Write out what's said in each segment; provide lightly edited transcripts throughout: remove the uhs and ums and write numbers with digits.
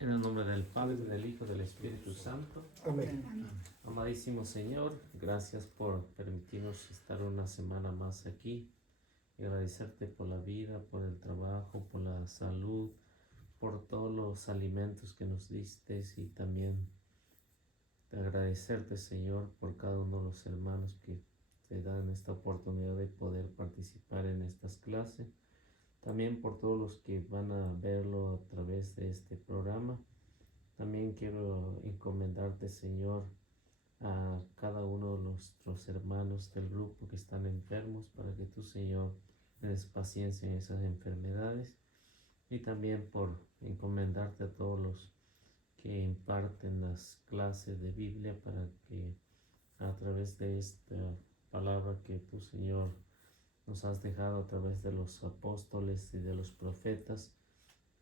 En el nombre del Padre, del Hijo, del Espíritu Santo. Amén. Amadísimo Señor, gracias por permitirnos estar una semana más aquí. Y agradecerte por la vida, por el trabajo, por la salud, por todos los alimentos que nos diste y también agradecerte, Señor, por cada uno de los hermanos que te dan esta oportunidad de poder participar en estas clases. También por todos los que van a verlo a través de este programa. También quiero encomendarte, Señor, a cada uno de nuestros hermanos del grupo que están enfermos, para que tú, Señor, les des paciencia en esas enfermedades. Y también por encomendarte a todos los que imparten las clases de Biblia, para que a través de esta palabra que tú, Señor, nos has dejado a través de los apóstoles y de los profetas,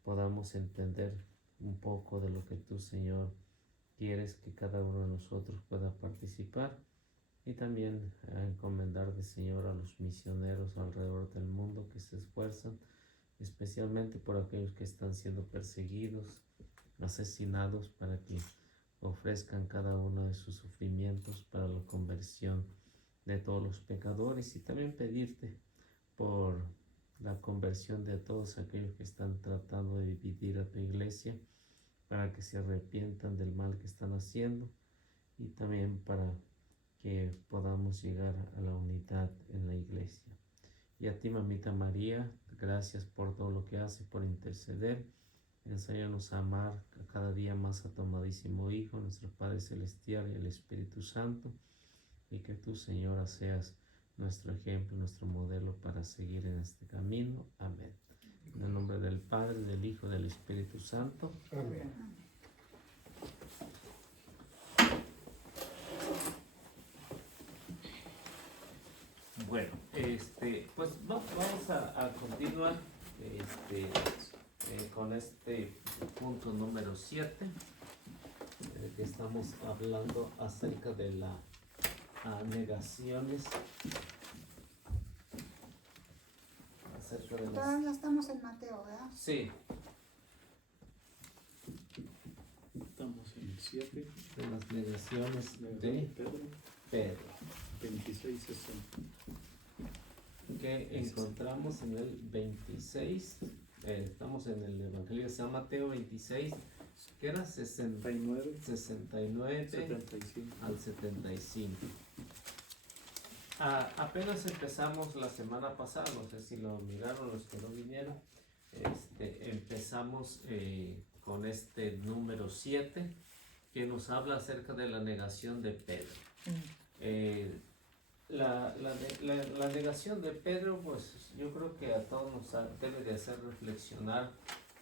podamos entender un poco de lo que tú, Señor, quieres que cada uno de nosotros pueda participar. Y también a encomendarte, Señor, a los misioneros alrededor del mundo que se esfuerzan, especialmente por aquellos que están siendo perseguidos, asesinados, para que ofrezcan cada uno de sus sufrimientos para la conversión de todos los pecadores. Y también pedirte por la conversión de todos aquellos que están tratando de dividir a tu iglesia, para que se arrepientan del mal que están haciendo, y también para que podamos llegar a la unidad en la iglesia. Y a ti, mamita María, gracias por todo lo que haces, por interceder. Enséñanos a amar cada día más a tu amadísimo Hijo, nuestro Padre Celestial, y el Espíritu Santo, y que tú, Señora, seas nuestro ejemplo, nuestro modelo para seguir en este camino. Amén. En el nombre del Padre, del Hijo, del Espíritu Santo. Amén. Bueno, pues vamos a continuar con este punto número 7, que estamos hablando acerca de las negaciones. Todavía estamos en Mateo, ¿verdad? Sí, Estamos en el 7, de las negaciones de Pedro, 26:60. que encontramos en el 26. Estamos en el Evangelio de San Mateo 26, que era 69, 69 75. al 75. Apenas empezamos la semana pasada, no sé si lo miraron los que no vinieron. Empezamos con este número 7, que nos habla acerca de la negación de Pedro. La negación de Pedro, pues yo creo que a todos nos debe de hacer reflexionar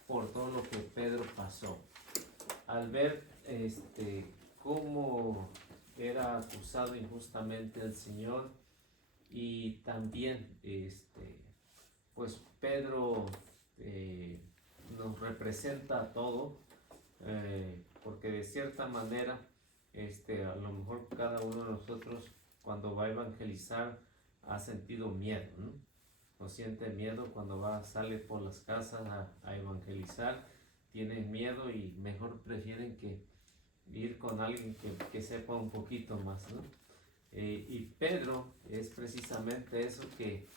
por todo lo que Pedro pasó. Al ver cómo era acusado injustamente el Señor, y también pues Pedro nos representa a todo, porque de cierta manera a lo mejor cada uno de nosotros, cuando va a evangelizar, ha sentido miedo, ¿no? O siente miedo cuando sale por las casas a evangelizar. Tienen miedo y mejor prefieren que ir con alguien que sepa un poquito más, ¿no? Y Pedro es precisamente eso, que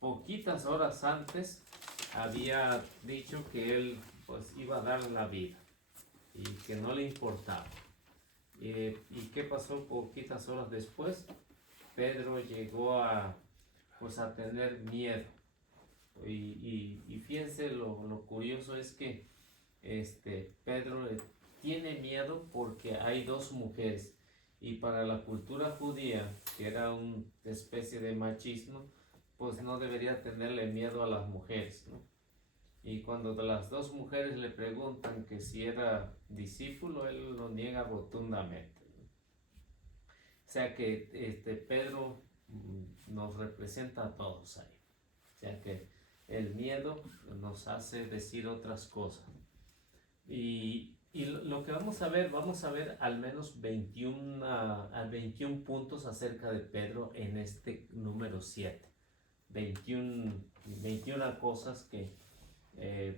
poquitas horas antes había dicho que él pues iba a dar la vida y que no le importaba. ¿Y qué pasó poquitas horas después? Pedro llegó a tener miedo. Y fíjense, lo curioso es que Pedro tiene miedo porque hay dos mujeres. Y para la cultura judía, que era una especie de machismo, pues no debería tenerle miedo a las mujeres, ¿no? Y cuando las dos mujeres le preguntan que si era discípulo, él lo niega rotundamente, ¿no? O sea que Pedro nos representa a todos ahí. O sea que el miedo nos hace decir otras cosas. Y lo que vamos a ver al menos 21 puntos acerca de Pedro en este número 7. 21 cosas que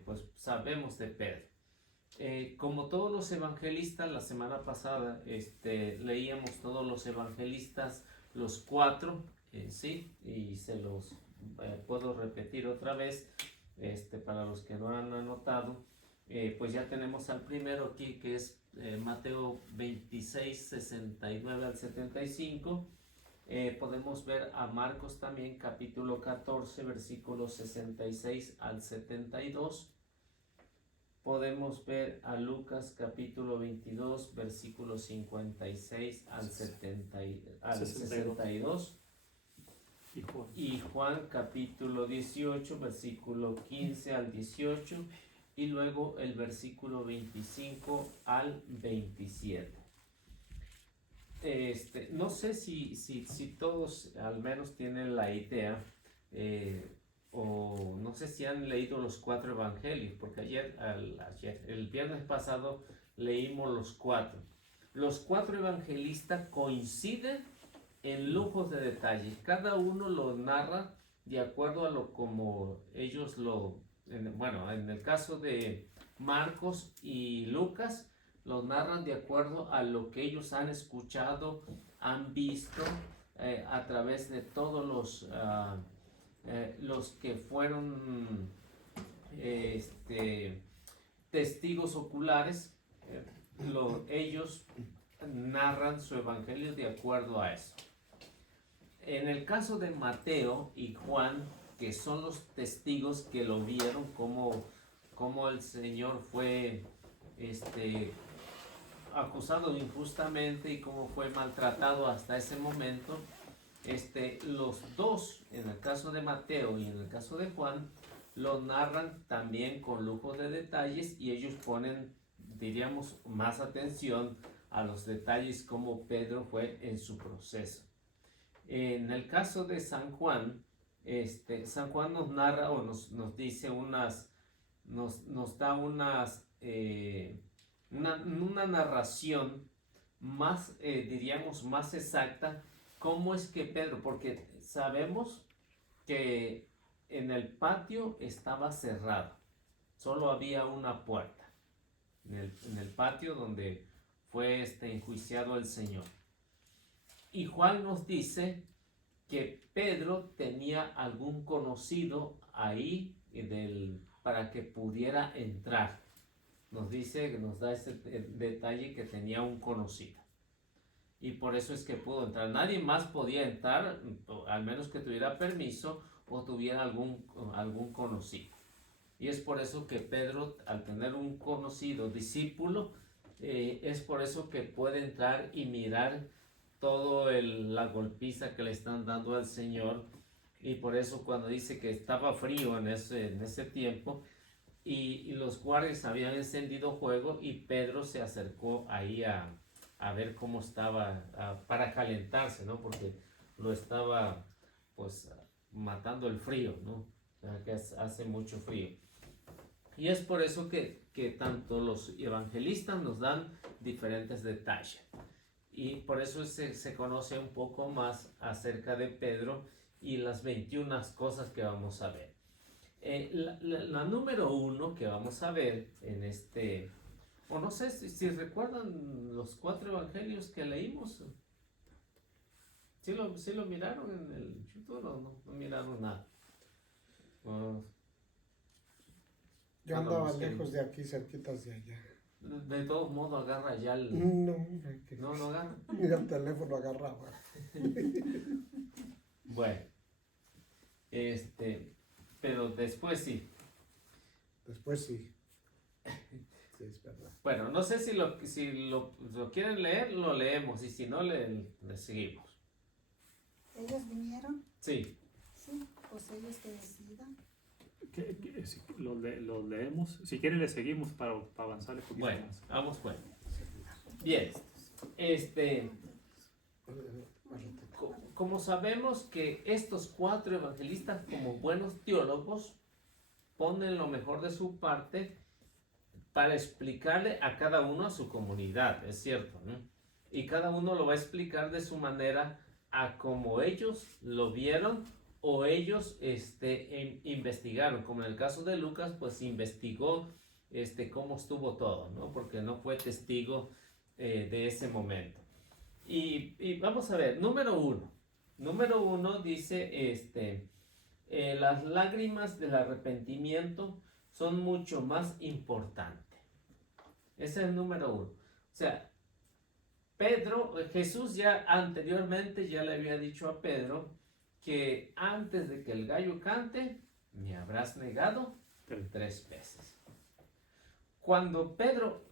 pues sabemos de Pedro. Como todos los evangelistas, la semana pasada leíamos todos los evangelistas, los 4, ¿sí? Y se los puedo repetir otra vez, para los que no han anotado. Pues ya tenemos al primero aquí, que es Mateo 26, 69 al 75. Podemos ver a Marcos también, capítulo 14, versículos 66 al 72. Podemos ver a Lucas capítulo 22, versículos 56 al 62. Y Juan capítulo 18, versículo 15 al 18. Y luego el versículo 25 al 27. No sé si todos al menos tienen la idea, o no sé si han leído los 4 evangelios, porque el viernes pasado leímos los 4. Los 4 evangelistas coinciden en lujos de detalle. Cada uno lo narra de acuerdo a lo como ellos en el caso de Marcos y Lucas, lo narran de acuerdo a lo que ellos han escuchado, han visto a través de todos los que fueron testigos oculares. Ellos narran su evangelio de acuerdo a eso. En el caso de Mateo y Juan, que son los testigos que lo vieron, como el Señor fue acusado injustamente y cómo fue maltratado hasta ese momento, los dos, en el caso de Mateo y en el caso de Juan, lo narran también con lujo de detalles, y ellos ponen, diríamos, más atención a los detalles como Pedro fue en su proceso. En el caso de San Juan, San Juan nos narra o nos dice nos da una narración más, diríamos, más exacta, cómo es que Pedro, porque sabemos que en el patio estaba cerrado, solo había una puerta, en el patio donde fue enjuiciado el Señor. Y Juan nos dice que Pedro tenía algún conocido ahí para que pudiera entrar. Nos da ese detalle que tenía un conocido. Y por eso es que pudo entrar. Nadie más podía entrar, al menos que tuviera permiso o tuviera algún conocido. Y es por eso que Pedro, al tener un conocido discípulo, es por eso que puede entrar y mirar todo la golpiza que le están dando al Señor. Y por eso cuando dice que estaba frío en ese tiempo, y los guardias habían encendido fuego, y Pedro se acercó ahí a ver cómo estaba, para calentarse, ¿no? Porque lo estaba pues matando el frío, ¿no? O sea, que hace mucho frío. Y es por eso que tanto los evangelistas nos dan diferentes detalles. Y por eso se conoce un poco más acerca de Pedro y las 21 cosas que vamos a ver. La número 1 que vamos a ver o no sé si recuerdan los 4 evangelios que leímos. ¿Sí lo miraron en el YouTube o no miraron nada? Yo andaba lejos de aquí, cerquitas de allá. De todos modos agarra ya No agarra. Ni el teléfono agarraba. Bueno, pero después sí. Después sí. Sí, es verdad. Bueno, no sé si lo quieren leer, lo leemos, y si no, le seguimos. ¿Ellos vinieron? Sí. Sí, pues ellos que decidan. Lo leemos. Si quieren le seguimos para avanzar un poquito Bueno, más. vamos pues. Bien, como sabemos que estos 4 evangelistas, como buenos teólogos, ponen lo mejor de su parte para explicarle a cada uno a su comunidad, es cierto, ¿no? Y cada uno lo va a explicar de su manera, a como ellos lo vieron o ellos investigaron. Como en el caso de Lucas, pues investigó cómo estuvo todo, ¿no? Porque no fue testigo de ese momento. Y vamos a ver, número uno dice, las lágrimas del arrepentimiento son mucho más importantes. Ese es el número uno. O sea, Jesús ya anteriormente ya le había dicho a Pedro que antes de que el gallo cante, me habrás negado 3 veces. Cuando Pedro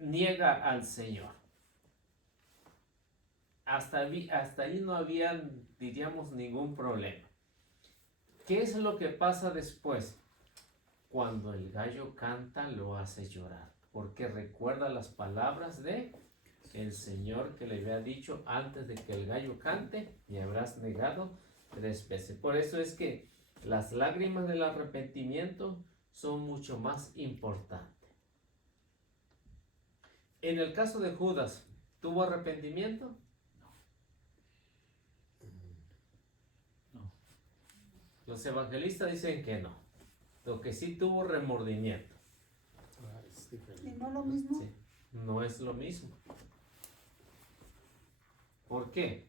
niega al Señor, hasta ahí no había, diríamos, ningún problema. ¿Qué es lo que pasa después? Cuando el gallo canta, lo hace llorar, porque recuerda las palabras de el Señor que le había dicho: antes de que el gallo cante, me habrás negado 3 veces. Por eso es que las lágrimas del arrepentimiento son mucho más importantes. En el caso de Judas, ¿tuvo arrepentimiento? No. Los evangelistas dicen que no. Lo que sí tuvo remordimiento. ¿Y no lo mismo? Sí, no es lo mismo. ¿Por qué?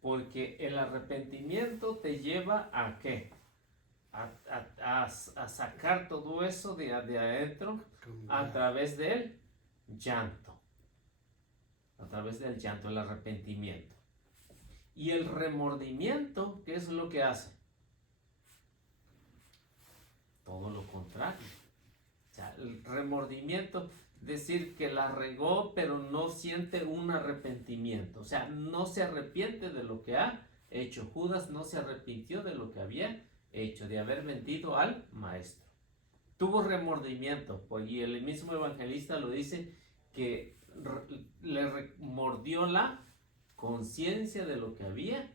Porque el arrepentimiento te lleva a ¿qué? A sacar todo eso de adentro a través del llanto. A través del llanto, el arrepentimiento. Y el remordimiento, ¿qué es lo que hace? Todo lo contrario. O sea, el remordimiento, decir que la regó, pero no siente un arrepentimiento. O sea, no se arrepiente de lo que ha hecho. Judas no se arrepintió de lo que había hecho, de haber mentido al maestro. Tuvo remordimiento, y el mismo evangelista lo dice, que le remordió la conciencia de lo que había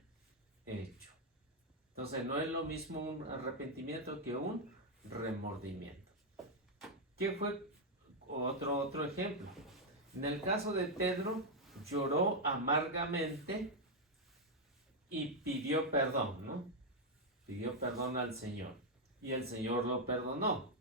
hecho. Entonces no es lo mismo un arrepentimiento que un remordimiento. ¿Qué fue otro ejemplo? En el caso de Pedro, lloró amargamente y pidió perdón, ¿no? Pidió perdón al Señor y el Señor lo perdonó.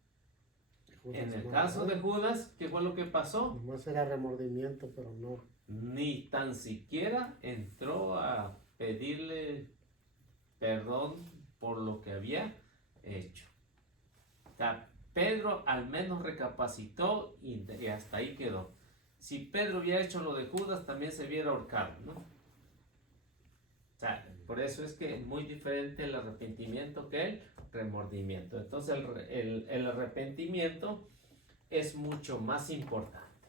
En el caso de Judas, ¿qué fue lo que pasó? Nomás era remordimiento, pero no. Ni tan siquiera entró a pedirle perdón por lo que había hecho. O sea, Pedro al menos recapacitó y hasta ahí quedó. Si Pedro hubiera hecho lo de Judas, también se hubiera ahorcado, ¿no? O sea, por eso es que es muy diferente el arrepentimiento que el remordimiento. Entonces el arrepentimiento es mucho más importante.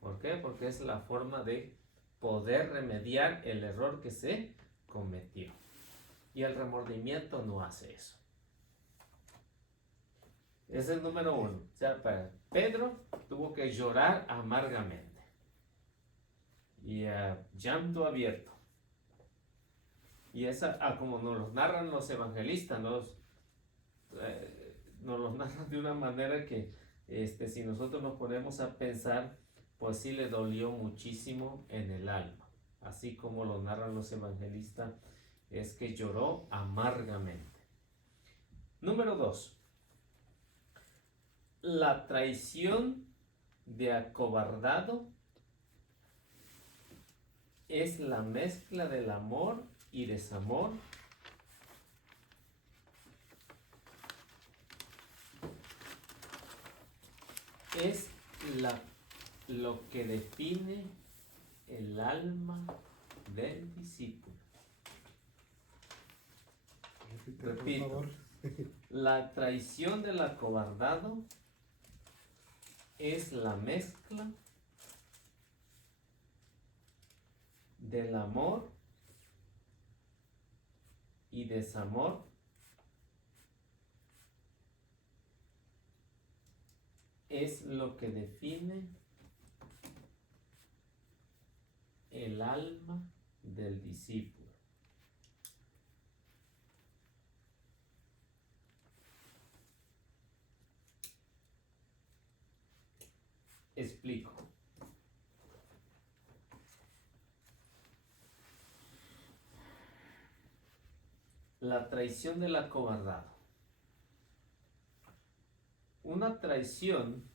¿Por qué? Porque es la forma de poder remediar el error que se cometió. Y el remordimiento no hace eso. Es el número uno. O sea, Pedro tuvo que llorar amargamente. Y llanto abierto. Y esa, como nos los narran los evangelistas, nos los narran de una manera que si nosotros nos ponemos a pensar, pues sí le dolió muchísimo en el alma. Así como lo narran los evangelistas, es que lloró amargamente. Número 2. La traición de acobardado es la mezcla del amor y desamor es lo que define el alma del discípulo. Repito, la traición del acobardado es la mezcla del amor y desamor es lo que define el alma del discípulo. Explico. la traición del acobardado. Una traición,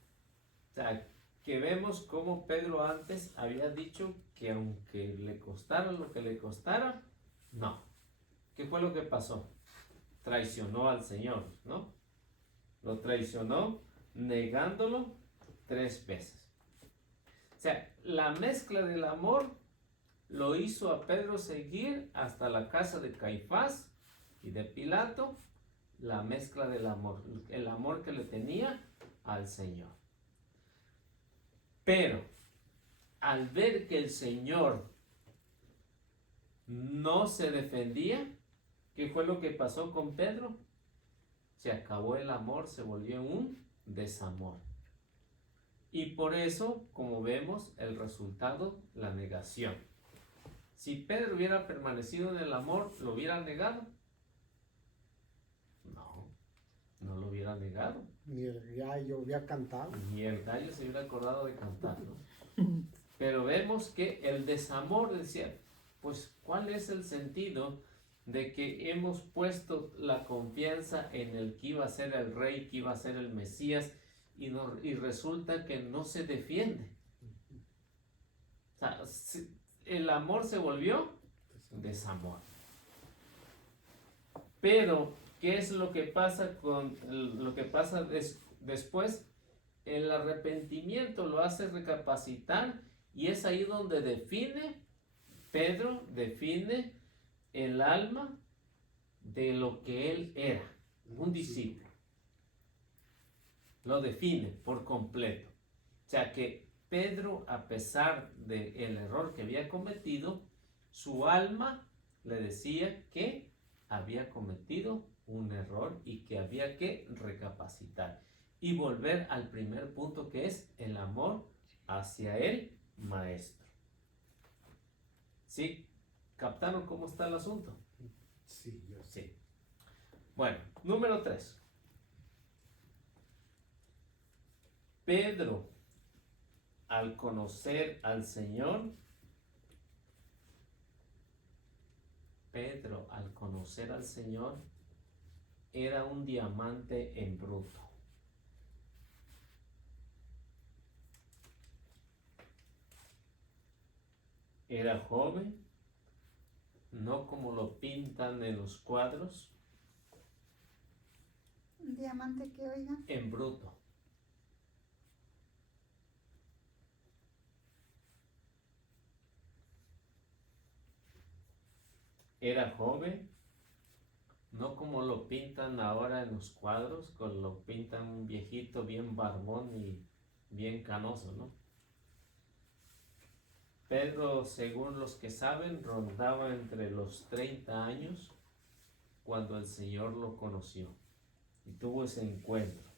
o sea, que vemos como Pedro antes había dicho que aunque le costara lo que le costara, no. ¿Qué fue lo que pasó? Traicionó al Señor, ¿no? Lo traicionó negándolo 3 veces. O sea, la mezcla del amor lo hizo a Pedro seguir hasta la casa de Caifás y de Pilato, la mezcla del amor, el amor que le tenía al Señor. Pero al ver que el Señor no se defendía, ¿qué fue lo que pasó con Pedro? Se acabó el amor, se volvió un desamor. Y por eso, como vemos, el resultado, la negación. Si Pedro hubiera permanecido en el amor, ¿lo hubiera negado? No, no lo hubiera negado. Ni el gallo hubiera cantado. Ni el gallo se hubiera acordado de cantarlo. Pero vemos que el desamor decía, pues, ¿cuál es el sentido de que hemos puesto la confianza en el que iba a ser el rey, que iba a ser el Mesías, y resulta que no se defiende? O sea, el amor se volvió desamor. Pero, ¿qué es lo que pasa después? El arrepentimiento lo hace recapacitar, y es ahí donde Pedro define el alma de lo que él era, un discípulo. Lo define por completo. O sea que Pedro, a pesar del error que había cometido, su alma le decía que había cometido un error y que había que recapacitar y volver al primer punto, que es el amor hacia el Maestro. ¿Sí? ¿Captaron cómo está el asunto? Sí, yo sé. Sí. Bueno, número 3. Pedro, al conocer al Señor, era un diamante en bruto. Era joven, no como lo pintan en los cuadros. ¿Un diamante que oiga? En bruto. Era joven, no como lo pintan ahora en los cuadros, lo pintan un viejito bien barbón y bien canoso, ¿no? Pedro, según los que saben, rondaba entre los 30 años cuando el Señor lo conoció y tuvo ese encuentro.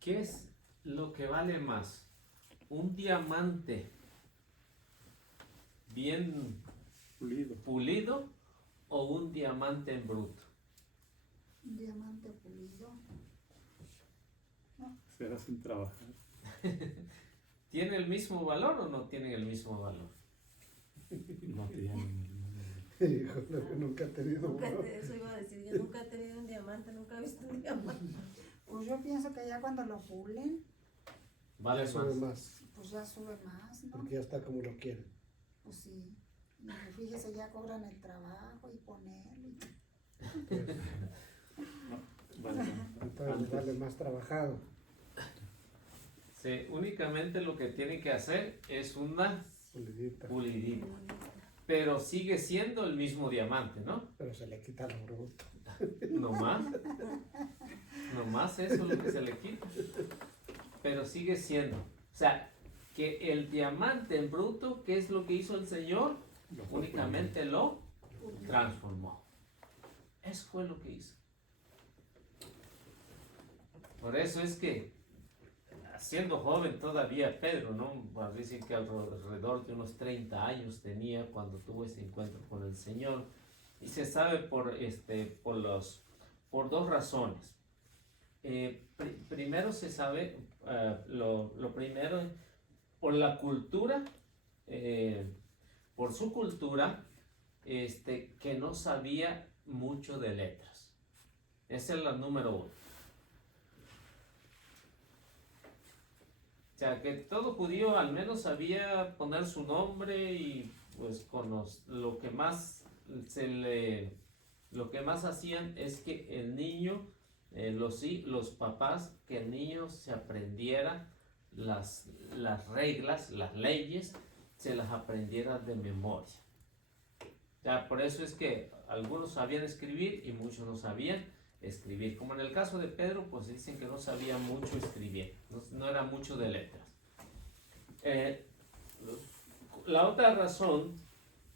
¿Qué es lo que vale más? ¿Un diamante bien pulido o un diamante en bruto? Un diamante pulido. Será sin trabajar. ¿Tiene el mismo valor o no tienen el mismo valor? No tienen. Híjole, nunca he tenido uno. Eso iba a decir, yo nunca he tenido un diamante, nunca he visto un diamante. Pues yo pienso que ya cuando lo pulen, Vale Ya sube más. más. pues ya sube más, ¿no? Porque ya está como lo quieren. Pues sí. Y fíjese, ya cobran el trabajo y ponerlo. Pues, Vale. entonces vale más trabajado. Sí, únicamente lo que tiene que hacer es una Pulidita. pulidita. Pero sigue siendo el mismo diamante, ¿no? Pero se le quita lo bruto. No más. No más eso es lo que se le quita. Pero sigue siendo. O sea, que el diamante en bruto, ¿qué es lo que hizo el Señor? Únicamente lo transformó. Eso fue lo que hizo. Por eso es que siendo joven todavía Pedro, ¿no? Bueno, dicen que alrededor de unos 30 años tenía cuando tuvo ese encuentro con el Señor. Y se sabe por dos razones. Primero se sabe, lo primero, por la cultura, por su cultura, que no sabía mucho de letras. Esa es la número uno. O sea, que todo judío al menos sabía poner su nombre y pues lo que más lo que más hacían es que el niño, los papás, que el niño se aprendiera las reglas, las leyes, se las aprendiera de memoria. O sea, por eso es que algunos sabían escribir y muchos no sabían escribir. Como en el caso de Pedro, pues dicen que no sabía mucho escribir, no era mucho de letras. La otra razón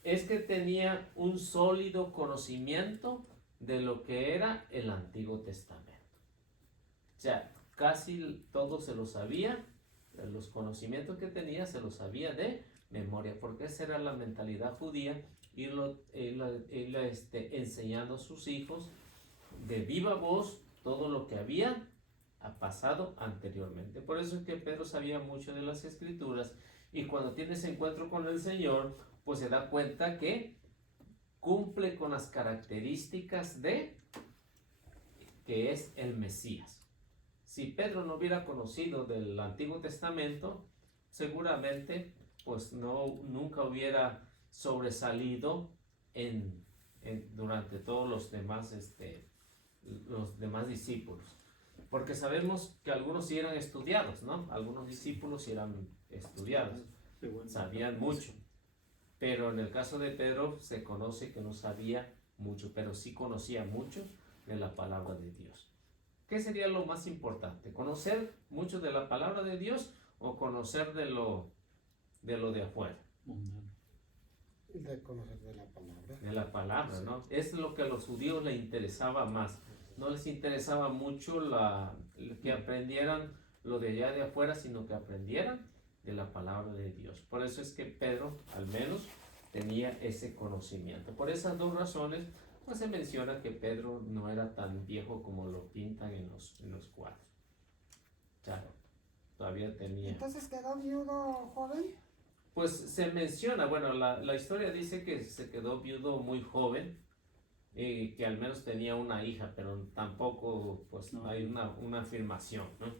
es que tenía un sólido conocimiento de lo que era el Antiguo Testamento. O sea, casi todo se lo sabía, los conocimientos que tenía se los sabía de memoria, porque esa era la mentalidad judía, irle enseñando a sus hijos de viva voz todo lo que había pasado anteriormente. Por eso es que Pedro sabía mucho de las Escrituras, y cuando tiene ese encuentro con el Señor, pues se da cuenta que cumple con las características de que es el Mesías. Si Pedro no hubiera conocido del Antiguo Testamento, seguramente pues nunca hubiera sobresalido durante todos los demás discípulos, porque sabemos que algunos sí eran estudiados, ¿no? Algunos discípulos sí eran estudiados, sabían mucho, pero en el caso de Pedro se conoce que no sabía mucho, pero sí conocía mucho de la palabra de Dios. ¿Qué sería lo más importante? ¿Conocer mucho de la palabra de Dios o conocer de lo de afuera? De conocer de la palabra. De la palabra, ¿no? Es lo que a los judíos les interesaba más. No les interesaba mucho que aprendieran lo de allá de afuera, sino que aprendieran de la palabra de Dios. Por eso es que Pedro, al menos, tenía ese conocimiento. Por esas dos razones, pues se menciona que Pedro no era tan viejo como lo pintan en los cuadros. Claro, todavía tenía. Entonces quedó viudo joven. Pues se menciona, bueno, la historia dice que se quedó viudo muy joven, que al menos tenía una hija, pero tampoco pues no hay una afirmación, ¿no?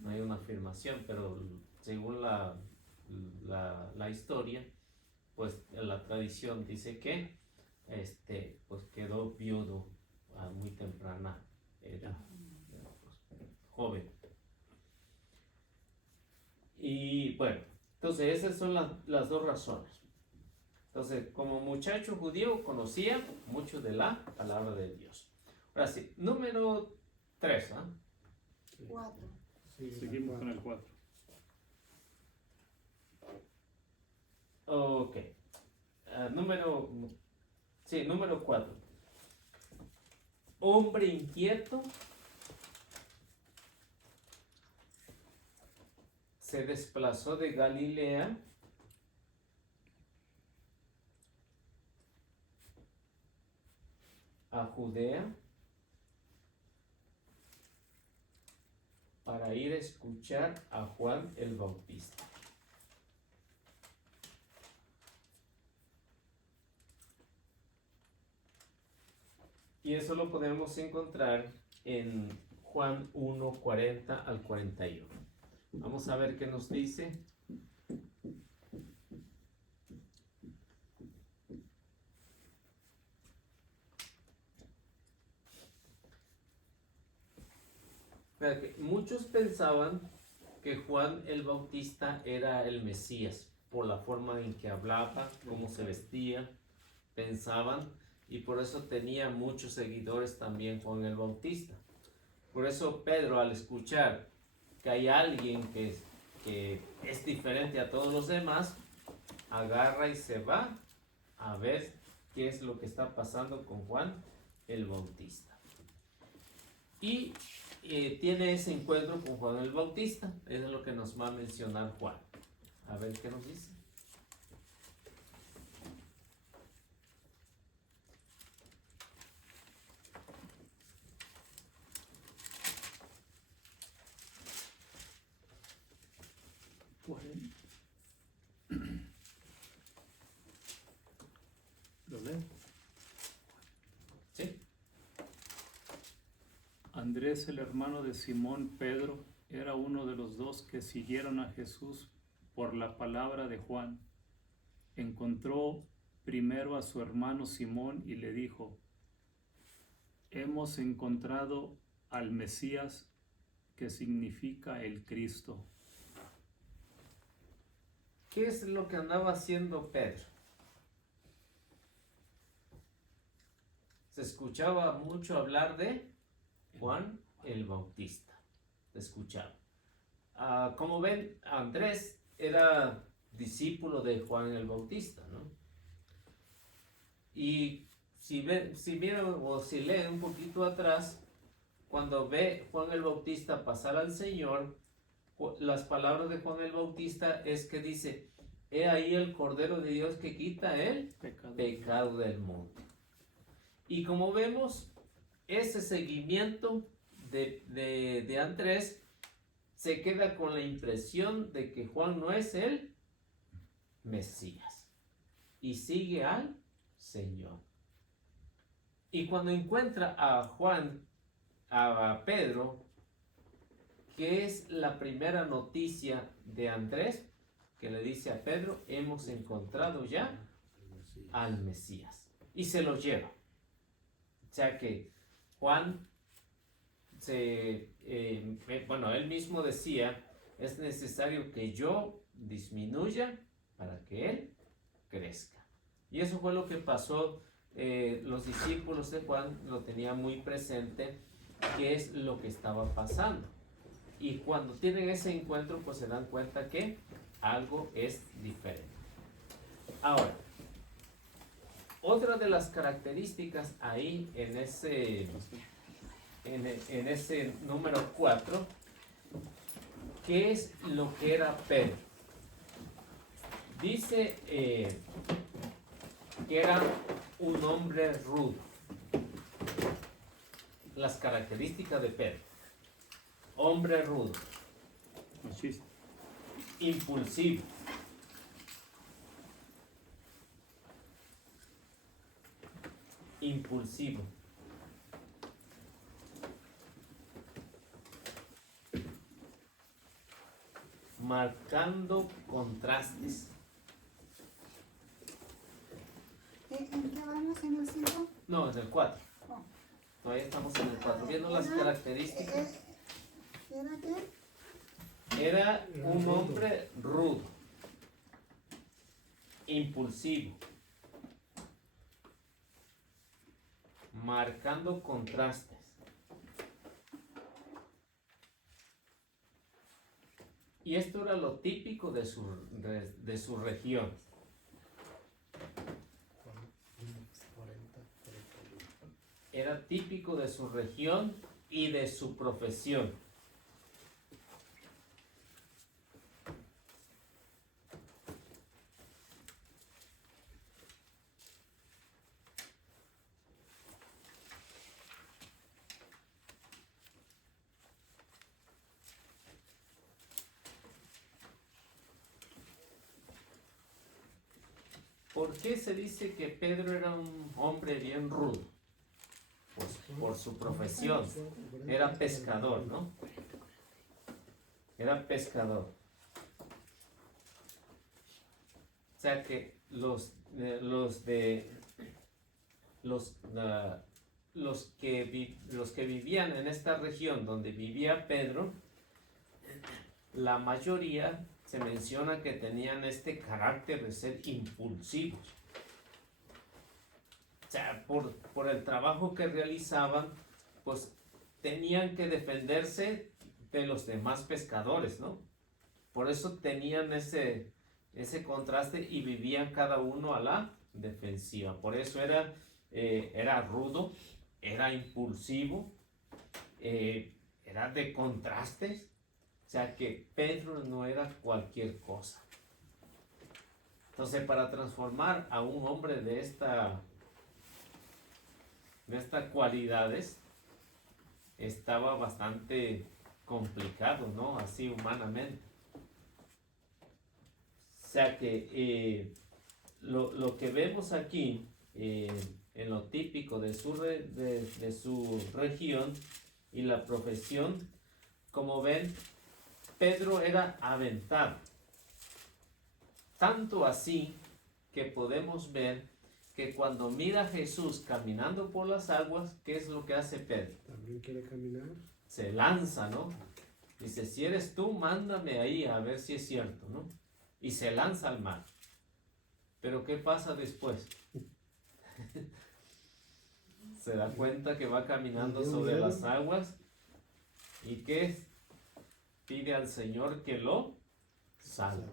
No hay una afirmación, pero según la historia, pues la tradición dice que pues quedó viudo a muy temprana edad, pues, joven. Y bueno, entonces esas son las dos razones. Entonces, como muchacho judío conocía mucho de la palabra de Dios. Ahora sí, número 3, ¿ah? 4. Sí, Seguimos con el 4. Ok. Número 4. Hombre inquieto se desplazó de Galilea a Judea para ir a escuchar a Juan el Bautista. Y eso lo podemos encontrar en Juan 1, 40 al 41. Vamos a ver qué nos dice. Muchos pensaban que Juan el Bautista era el Mesías por la forma en que hablaba, cómo se vestía, pensaban, y por eso tenía muchos seguidores también Juan el Bautista. Por eso Pedro, al escuchar que hay alguien que es diferente a todos los demás, agarra y se va a ver qué es lo que está pasando con Juan el Bautista. Y tiene ese encuentro con Juan el Bautista. Eso es lo que nos va a mencionar Juan. A ver qué nos dice. ¿Lo leen? Sí. Andrés, el hermano de Simón Pedro, era uno de los dos que siguieron a Jesús por la palabra de Juan. Encontró primero a su hermano Simón y le dijo: hemos encontrado al Mesías, que significa el Cristo. ¿Qué es lo que andaba haciendo Pedro? Se escuchaba mucho hablar de Juan el Bautista. Se escuchaba. Como ven, Andrés era discípulo de Juan el Bautista, ¿no? Y si vieron o si leen un poquito atrás, cuando ve Juan el Bautista pasar al Señor, las palabras de Juan el Bautista es que dice: he ahí el Cordero de Dios que quita el pecado del mundo. Y como vemos, ese seguimiento de Andrés se queda con la impresión de que Juan no es el Mesías y sigue al Señor. Y cuando encuentra a Pedro, ¿qué es la primera noticia de Andrés? Que le dice a Pedro: hemos encontrado ya al Mesías. Y se lo lleva. O sea que Juan él mismo decía: es necesario que yo disminuya para que él crezca. Y eso fue lo que pasó. Los discípulos de Juan lo tenían muy presente, qué es lo que estaba pasando. Y cuando tienen ese encuentro, pues se dan cuenta que algo es diferente. Ahora, otra de las características ahí en ese número 4, ¿qué es lo que era Pedro? Dice que era un hombre rudo. Las características de Pedro: hombre rudo, Machista. impulsivo, marcando contrastes. ¿En qué vamos? ¿En el 5? No, en el 4. Oh. Todavía estamos en el 4. Viendo las características. ¿Era qué? Era un hombre rudo, impulsivo, marcando contrastes. Y esto era lo típico de su región. Era típico de su región y de su profesión. ¿Por qué se dice que Pedro era un hombre bien rudo? Pues por su profesión. Era pescador, ¿no? Era pescador. O sea que los que vivían en esta región donde vivía Pedro, la mayoría se menciona que tenían este carácter de ser impulsivos. O sea, por el trabajo que realizaban, pues tenían que defenderse de los demás pescadores, ¿no? Por eso tenían ese contraste y vivían cada uno a la defensiva. Por eso era rudo, era impulsivo, era de contrastes. O sea que Pedro no era cualquier cosa. Entonces, para transformar a un hombre de estas cualidades, estaba bastante complicado, ¿no? Así humanamente. O sea que lo que vemos aquí, en lo típico de su región y la profesión, como ven, Pedro era aventado. Tanto así que podemos ver que cuando mira a Jesús caminando por las aguas, ¿qué es lo que hace Pedro? También quiere caminar. Se lanza, ¿no? Dice, si eres tú, mándame ahí a ver si es cierto, ¿no? Y se lanza al mar. Pero ¿qué pasa después? Se da cuenta que va caminando sobre las aguas y que pide al Señor que lo salve.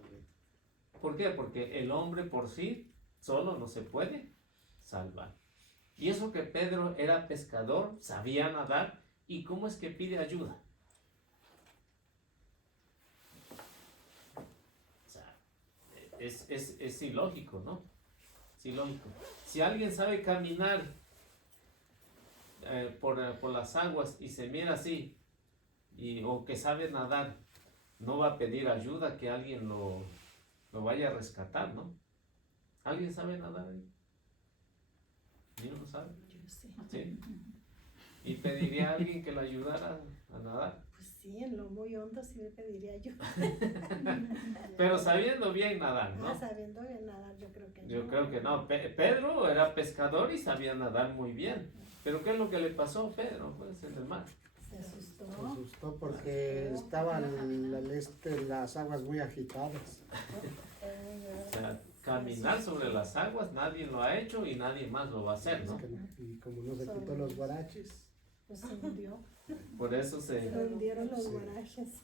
¿Por qué? Porque el hombre por sí solo no se puede salvar. Y eso que Pedro era pescador, sabía nadar, ¿y cómo es que pide ayuda? O sea, es ilógico, ¿no? Es ilógico. Si alguien sabe caminar por las aguas y se mira así, o que sabe nadar, no va a pedir ayuda que alguien lo vaya a rescatar, ¿no? ¿Alguien sabe nadar ahí? ¿Niño no sabe? Yo sé. ¿Sí? ¿Y pediría a alguien que le ayudara a nadar? Pues sí, en lo muy hondo sí me pediría yo. Pero sabiendo bien nadar, ¿no? Sabiendo bien nadar, yo creo que no. Yo creo que no. Pedro era pescador y sabía nadar muy bien. Pero ¿qué es lo que le pasó a Pedro? Pues en el mar. Se asustó. Se asustó porque estaban las aguas muy agitadas. O sea, caminar sobre las aguas nadie lo ha hecho y nadie más lo va a hacer, ¿no? Y como no se quitó los guaraches. Pues se hundió. Por eso Se hundieron los Sí. guaraches.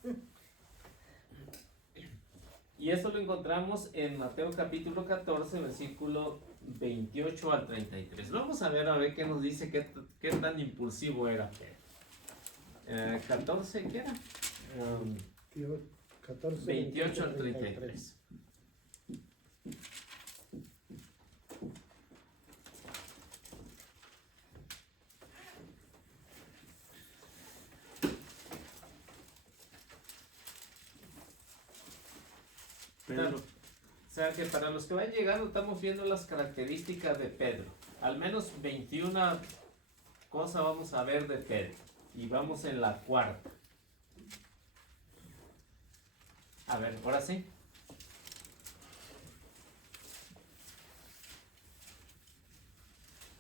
Y esto lo encontramos en Mateo capítulo 14, versículo 28 al 33. Vamos a ver qué nos dice, qué tan impulsivo era Pedro. 14, ¿qué era? 14, 28 al 33. Pedro, O sea que para los que van llegando estamos viendo las características de Pedro. Al menos 21 cosas vamos a ver de Pedro. Y vamos en la cuarta. A ver, ahora sí.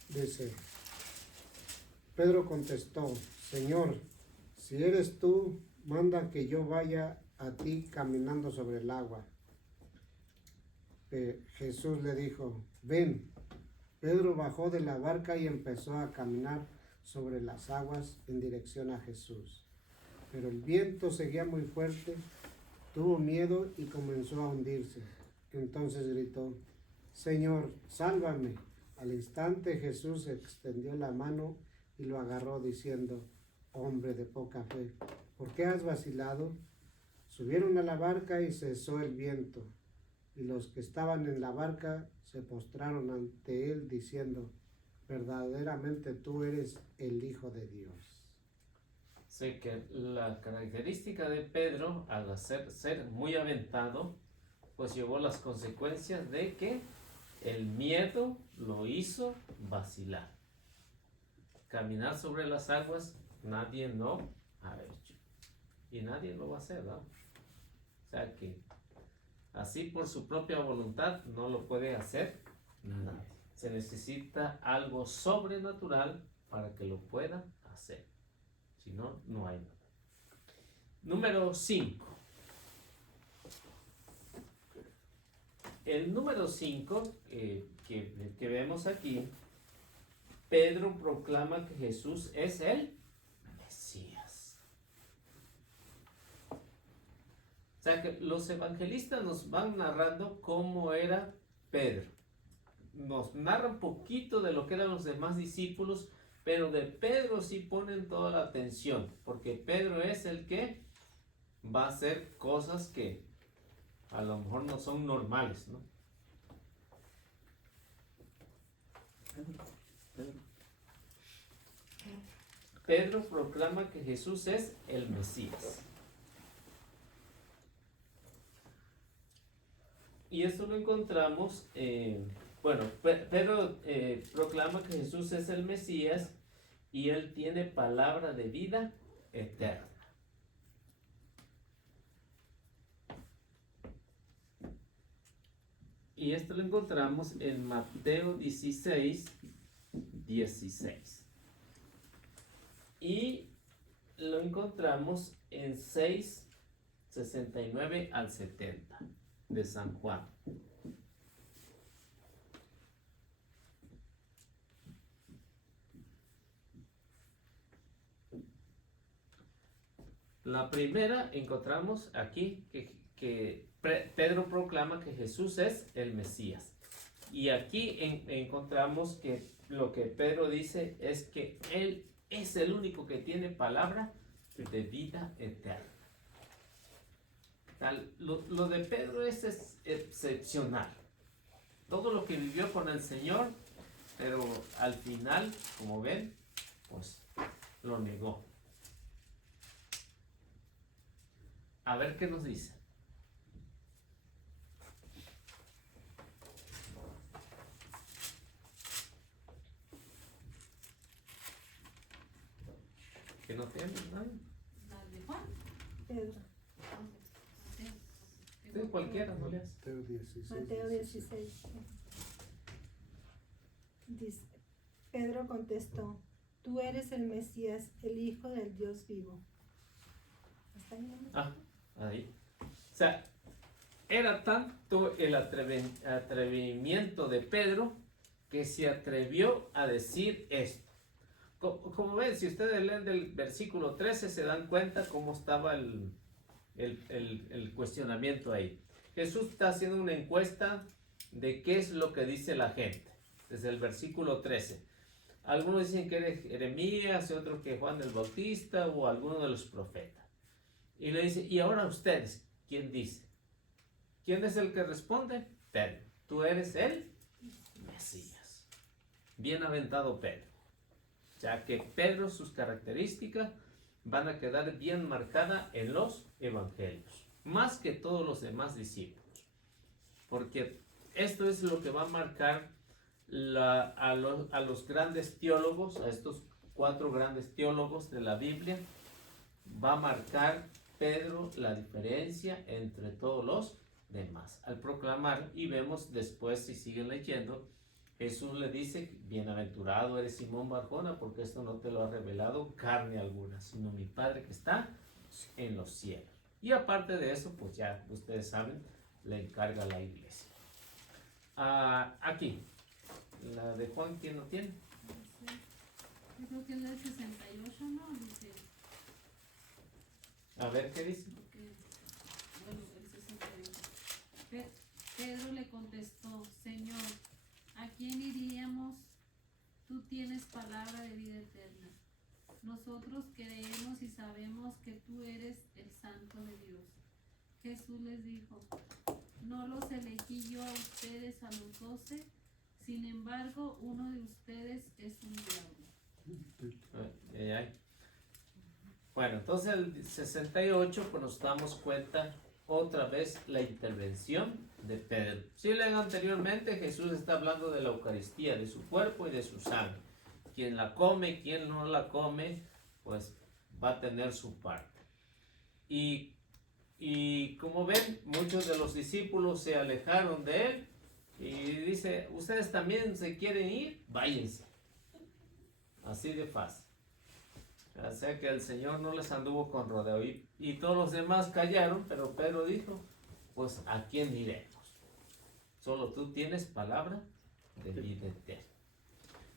Dice, Pedro contestó, Señor, si eres tú, manda que yo vaya a ti caminando sobre el agua. Jesús le dijo, ven. Pedro bajó de la barca y empezó a caminar sobre las aguas en dirección a Jesús. Pero el viento seguía muy fuerte, tuvo miedo y comenzó a hundirse. Entonces gritó, Señor, sálvame. Al instante Jesús extendió la mano y lo agarró diciendo, hombre de poca fe, ¿por qué has vacilado? Subieron a la barca y cesó el viento. Y los que estaban en la barca se postraron ante él diciendo, verdaderamente tú eres el Hijo de Dios. Sé que la característica de Pedro, al ser muy aventado, pues llevó las consecuencias de que el miedo lo hizo vacilar. Caminar sobre las aguas, nadie lo ha hecho. Y nadie lo va a hacer, ¿no? O sea que así por su propia voluntad no lo puede hacer nadie. Se necesita algo sobrenatural para que lo pueda hacer. Si no, no hay nada. Número 5. El número 5 que vemos aquí, Pedro proclama que Jesús es el Mesías. O sea que los evangelistas nos van narrando cómo era Pedro. Nos narran poquito de lo que eran los demás discípulos, pero de Pedro sí ponen toda la atención, porque Pedro es el que va a hacer cosas que a lo mejor no son normales, ¿no? Pedro proclama que Jesús es el Mesías. Y esto lo encontramos, Pedro proclama que Jesús es el Mesías y él tiene palabra de vida eterna. Y esto lo encontramos en Mateo 16, 16. Y lo encontramos en 6, 69 al 70 de San Juan. La primera encontramos aquí que Pedro proclama que Jesús es el Mesías. Y aquí encontramos que lo que Pedro dice es que Él es el único que tiene palabra de vida eterna. Lo de Pedro es excepcional. Todo lo que vivió con el Señor, pero al final, como ven, pues lo negó. A ver qué nos dice. ¿Que no tiene nadie? La de Juan. Pedro. Sí, cualquiera, no le hace. Mateo 16. Mateo 16. Dice, Pedro contestó, tú eres el Mesías, el Hijo del Dios vivo. ¿Hasta ahí? Ahí. O sea, era tanto el atrevimiento de Pedro que se atrevió a decir esto. Como ven, si ustedes leen del versículo 13 se dan cuenta cómo estaba el cuestionamiento ahí. Jesús está haciendo una encuesta de qué es lo que dice la gente, desde el versículo 13. Algunos dicen que eres Jeremías, otros que Juan el Bautista o alguno de los profetas. Y le dice, y ahora ustedes, ¿quién dice? ¿Quién es el que responde? Pedro. Tú eres el Mesías. Bienaventado Pedro. Ya que Pedro, sus características van a quedar bien marcadas en los evangelios, más que todos los demás discípulos, porque esto es lo que va a marcar a los grandes teólogos, a estos 4 grandes teólogos de la Biblia. Va a marcar Pedro la diferencia entre todos los demás al proclamar, y vemos después, si siguen leyendo, Jesús le dice, bienaventurado eres Simón Barjona, porque esto no te lo ha revelado carne alguna, sino mi Padre que está en los cielos. Y aparte de eso, pues ya ustedes saben, le encarga a la iglesia. Aquí, la de Juan, ¿quién lo tiene? Yo creo que es el 68, ¿no? Dice, A ver qué dice. porque, bueno, el 68. Pedro le contestó, Señor, ¿a quién iríamos? Tú tienes palabra de vida eterna. Nosotros creemos y sabemos que tú eres el Santo de Dios. Jesús les dijo, no los elegí yo a ustedes a los 12, sin embargo, uno de ustedes es un diablo. Bueno, entonces el 68, pues nos damos cuenta otra vez la intervención de Pedro. Si leen anteriormente, Jesús está hablando de la Eucaristía, de su cuerpo y de su sangre. Quien la come, quien no la come, pues va a tener su parte. Y como ven, muchos de los discípulos se alejaron de él y dice, ustedes también se quieren ir, váyanse. Así de fácil. O sea que el Señor no les anduvo con rodeo y todos los demás callaron, pero Pedro dijo, pues ¿a quién iremos? Solo tú tienes palabra de vida eterna.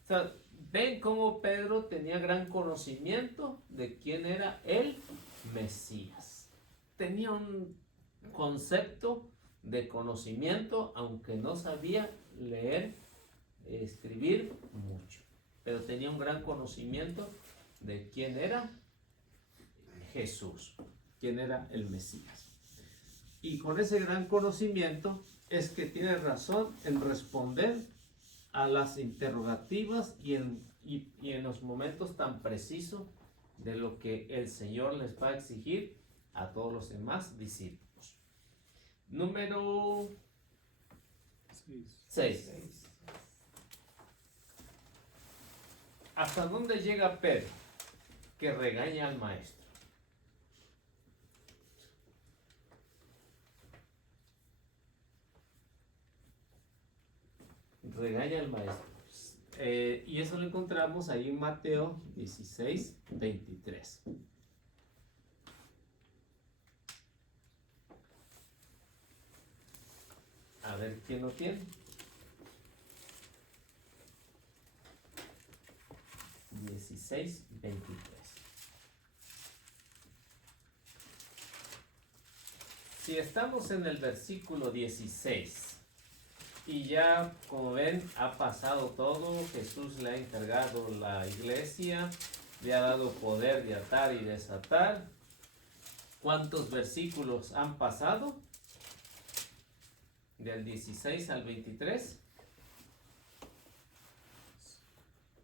O sea, ven cómo Pedro tenía gran conocimiento de quién era el Mesías. Tenía un concepto de conocimiento, aunque no sabía leer, escribir mucho. pero tenía un gran conocimiento de quién era Jesús, quién era el Mesías. Y con ese gran conocimiento es que tiene razón en responder a las interrogativas y en los momentos tan precisos de lo que el Señor les va a exigir a todos los demás discípulos. Número 6. ¿Hasta dónde llega Pedro? Que regaña al maestro. Regaña al maestro. Y eso lo encontramos ahí en Mateo 16, 23. A ver quién lo tiene. 16, 23. Si estamos en el versículo 16 y ya, como ven, ha pasado todo, Jesús le ha encargado la iglesia, le ha dado poder de atar y desatar. ¿Cuántos versículos han pasado? Del 16 al 23.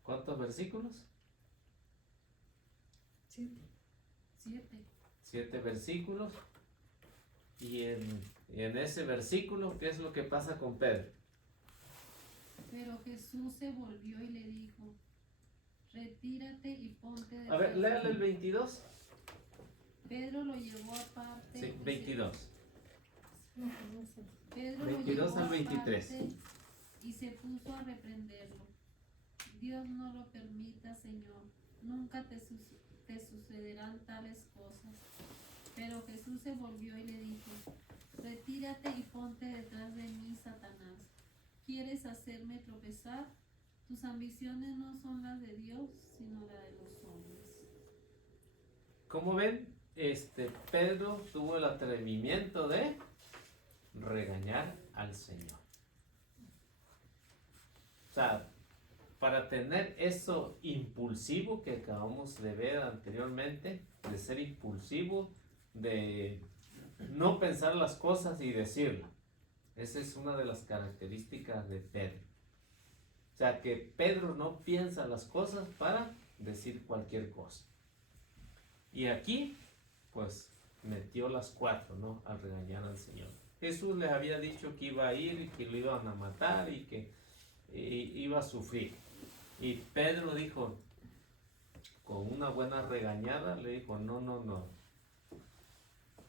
¿Cuántos versículos? 7. 7 versículos. Y en ese versículo, ¿qué es lo que pasa con Pedro? Pero Jesús se volvió y le dijo, retírate y ponte A ver, detrás léale de el mí. 22. Pedro lo llevó aparte. Sí, 22. Pedro 22 lo al llevó 23. aparte y se puso a reprenderlo. Dios no lo permita, Señor. Nunca te sucederán tales cosas. Pero Jesús se volvió y le dijo, retírate y ponte detrás de mí, Satanás. ¿Quieres hacerme tropezar? Tus ambiciones no son las de Dios, sino las de los hombres. Como ven, Pedro tuvo el atrevimiento de regañar al Señor. O sea, para tener eso impulsivo que acabamos de ver anteriormente, de ser impulsivo, de no pensar las cosas y decirlas. Esa es una de las características de Pedro. O sea, que Pedro no piensa las cosas para decir cualquier cosa. Y aquí, pues, metió las 4, ¿no? Al regañar al Señor. Jesús les había dicho que iba a ir y que lo iban a matar y que iba a sufrir. Y Pedro dijo, con una buena regañada, le dijo, no, no, no.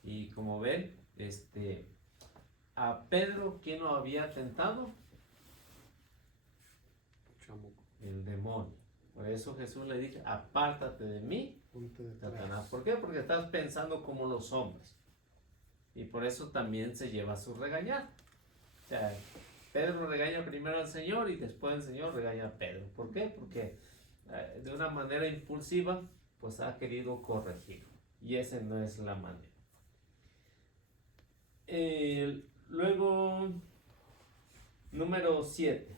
Y como ven, a Pedro, ¿quién lo había tentado? El demonio. Por eso Jesús le dice, apártate de mí, Satanás. ¿Por qué? Porque estás pensando como los hombres. Y por eso también se lleva su regañar. O sea, Pedro regaña primero al Señor y después el Señor regaña a Pedro. ¿Por qué? Porque de una manera impulsiva, pues ha querido corregir. Y esa no es la manera. Luego, número 7.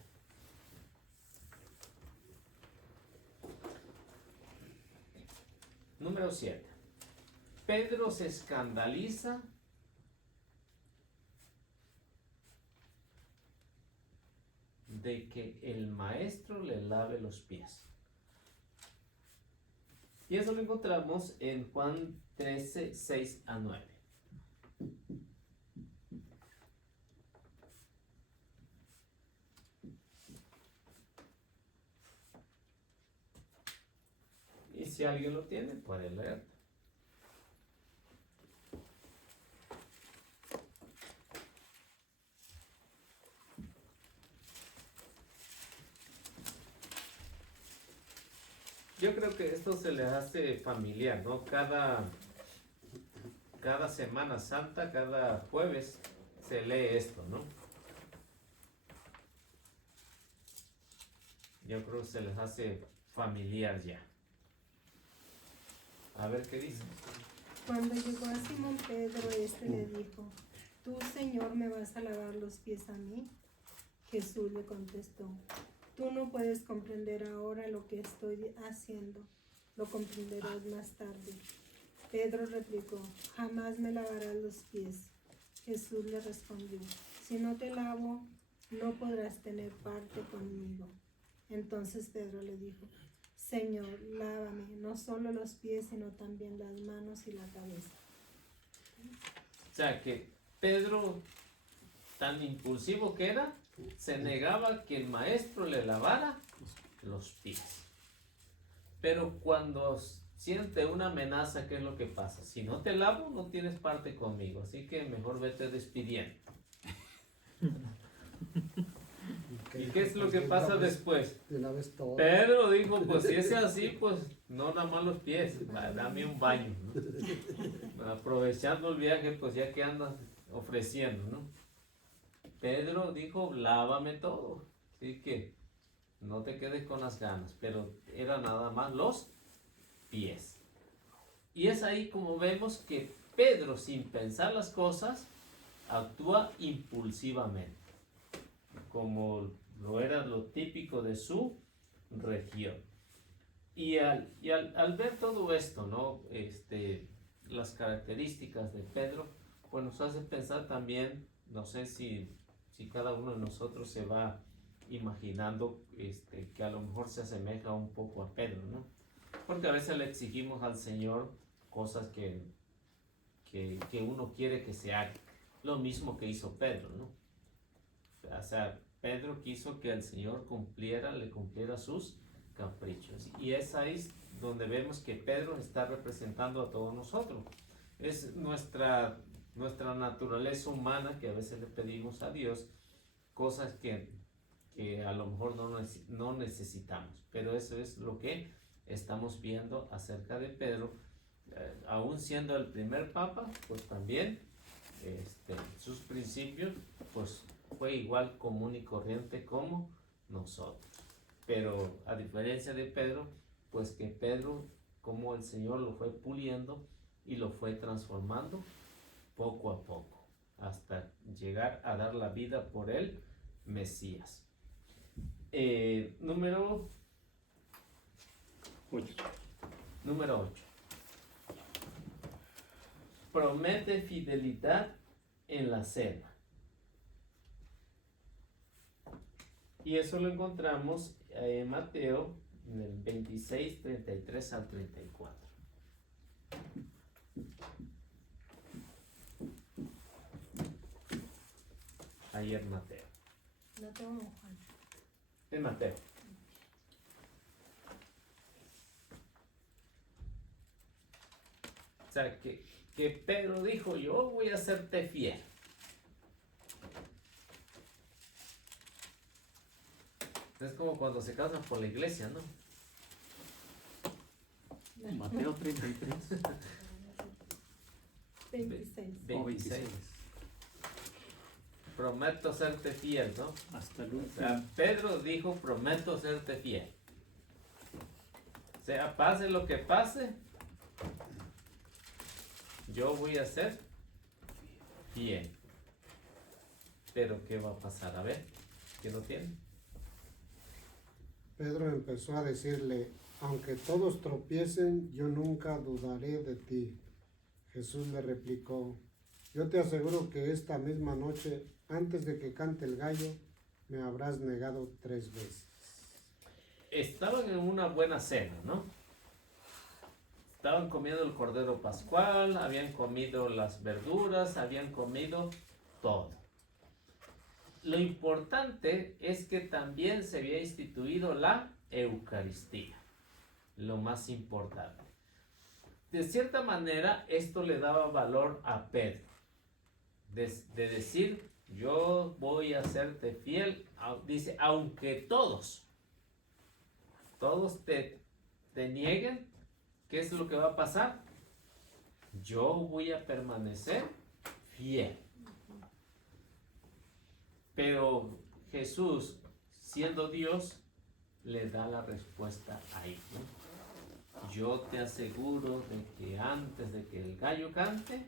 Número 7. Pedro se escandaliza de que el maestro le lave los pies. Y eso lo encontramos en Juan 13, 6 a 9. Y si alguien lo tiene, puede leer. Yo creo que esto se les hace familiar, ¿no? Cada Semana Santa, cada jueves, se lee esto, ¿no? Yo creo que se les hace familiar ya. A ver qué dice. Cuando llegó a Simón Pedro, le dijo, ¿tú, Señor, me vas a lavar los pies a mí? Jesús le contestó, Tú no puedes comprender ahora lo que estoy haciendo, lo comprenderás más tarde. Pedro replicó, jamás me lavarás los pies. Jesús le respondió, si no te lavo, no podrás tener parte conmigo. Entonces Pedro le dijo, Señor, lávame, no solo los pies, sino también las manos y la cabeza. O sea que Pedro, tan impulsivo que era, se negaba que el maestro le lavara los pies. Pero cuando siente una amenaza, ¿qué es lo que pasa? Si no te lavo, no tienes parte conmigo, así que mejor vete despidiendo. ¿Y qué es lo que pasa después? De una vez todo. Pedro dijo, pues si es así, pues no nada más los pies, dame un baño, ¿no? Aprovechando el viaje, pues ya que andas ofreciendo, ¿no? Pedro dijo, lávame todo, así que no te quedes con las ganas, pero era nada más los pies. Y es ahí como vemos que Pedro, sin pensar las cosas, actúa impulsivamente, como lo era lo típico de su región. Y al ver todo esto, ¿no? Las características de Pedro, pues nos hace pensar también, no sé si cada uno de nosotros se va imaginando que a lo mejor se asemeja un poco a Pedro, ¿no? Porque a veces le exigimos al Señor cosas que uno quiere que se haga, lo mismo que hizo Pedro, ¿no? O sea, Pedro quiso que el Señor le cumpliera sus caprichos. Y es ahí donde vemos que Pedro está representando a todos nosotros. Es nuestra naturaleza humana que a veces le pedimos a Dios cosas que a lo mejor no necesitamos. Pero eso es lo que estamos viendo acerca de Pedro. Aún siendo el primer papa, pues también sus principios, pues fue igual común y corriente como nosotros. Pero a diferencia de Pedro, pues que Pedro, como el Señor lo fue puliendo y lo fue transformando poco a poco, hasta llegar a dar la vida por el Mesías. Número 8. 8. Promete fidelidad en la cena. Y eso lo encontramos en Mateo, en el 26, 33 al 34. Ahí en Mateo. Mateo o Juan. En Mateo. O sea, que Pedro dijo, yo voy a serte fiel. Es como cuando se casan por la iglesia, ¿no? Mateo 33. 26. 26. Prometo serte fiel, ¿no? Hasta el O último. sea, Pedro dijo, prometo serte fiel. O sea, pase lo que pase, yo voy a ser fiel. Pero ¿qué va a pasar? A ver, ¿qué no tiene? Pedro empezó a decirle, aunque todos tropiecen, yo nunca dudaré de ti. Jesús le replicó, yo te aseguro que esta misma noche, antes de que cante el gallo, me habrás negado 3 veces. Estaban en una buena cena, ¿no? Estaban comiendo el cordero pascual, habían comido las verduras, habían comido todo. Lo importante es que también se había instituido la Eucaristía, lo más importante. De cierta manera, esto le daba valor a Pedro, de decir, yo voy a serte fiel, dice, aunque todos te nieguen, ¿qué es lo que va a pasar? Yo voy a permanecer fiel. Pero Jesús, siendo Dios, le da la respuesta ahí, ¿no? Yo te aseguro de que antes de que el gallo cante,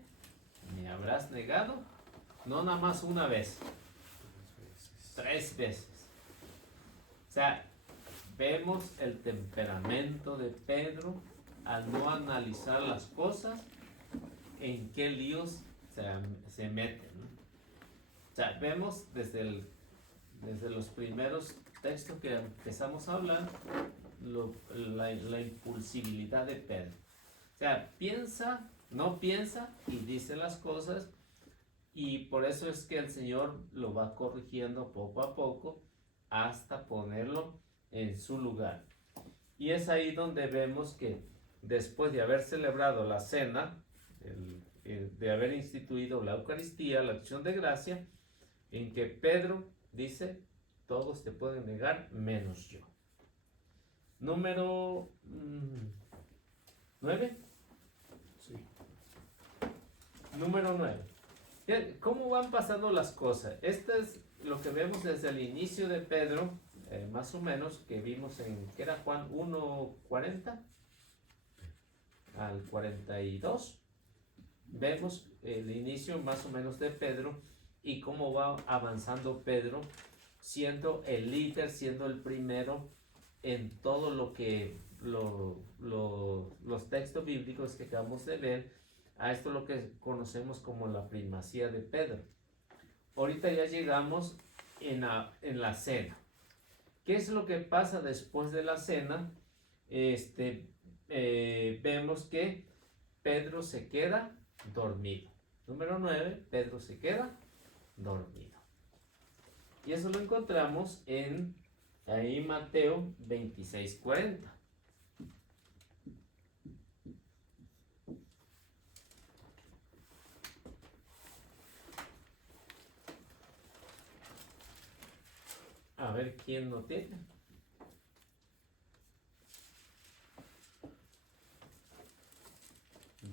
me habrás negado, no nada más una vez, 3 veces. O sea, vemos el temperamento de Pedro al no analizar las cosas, en qué líos se meten, ¿no? O sea, vemos desde los primeros textos que empezamos a hablar, la impulsibilidad de Pedro. O sea, no piensa y dice las cosas, y por eso es que el Señor lo va corrigiendo poco a poco hasta ponerlo en su lugar. Y es ahí donde vemos que después de haber celebrado la cena, de haber instituido la Eucaristía, la acción de gracia, en que Pedro dice, todos te pueden negar menos yo. Número 9. Sí. Número 9. ¿Cómo van pasando las cosas? Esto es lo que vemos desde el inicio de Pedro, más o menos, que vimos que era Juan 1:40 al 42. Vemos el inicio más o menos de Pedro y cómo va avanzando Pedro, siendo el líder, siendo el primero en todo lo que los textos bíblicos que acabamos de ver. A esto lo que conocemos como la primacía de Pedro. Ahorita ya llegamos en la cena. ¿Qué es lo que pasa después de la cena? Vemos que Pedro se queda dormido. Número 9, Pedro se queda dormido. Y eso lo encontramos en Mateo 26:40. A ver quién lo tiene.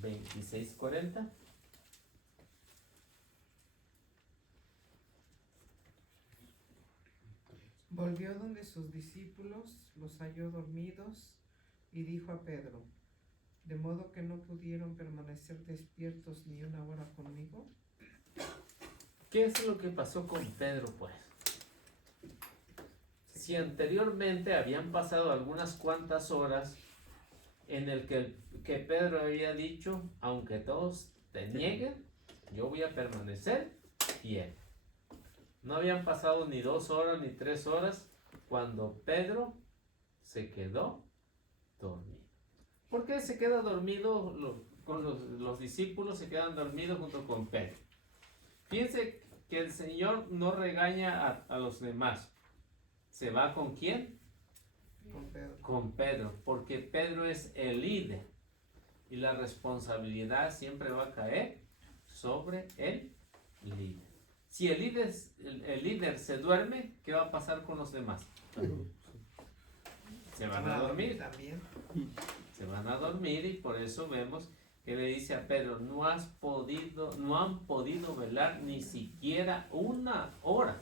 ¿26:40? Volvió donde sus discípulos, los halló dormidos y dijo a Pedro, ¿de modo que no pudieron permanecer despiertos ni una hora conmigo? ¿Qué es lo que pasó con Pedro, pues? Si anteriormente habían pasado algunas cuantas horas en el que Pedro había dicho, aunque todos te nieguen, yo voy a permanecer fiel. No habían pasado ni 2 horas ni 3 horas cuando Pedro se quedó dormido. ¿Por qué se queda dormido? Con los discípulos se quedan dormidos junto con Pedro. Fíjense que el Señor no regaña a los demás. ¿Se va con quién? Con Pedro. Con Pedro, porque Pedro es el líder y la responsabilidad siempre va a caer sobre el líder. Si el líder se duerme, ¿qué va a pasar con los demás? Se van a dormir. También. Se van a dormir, y por eso vemos que le dice a Pedro, no han podido velar ni siquiera una hora.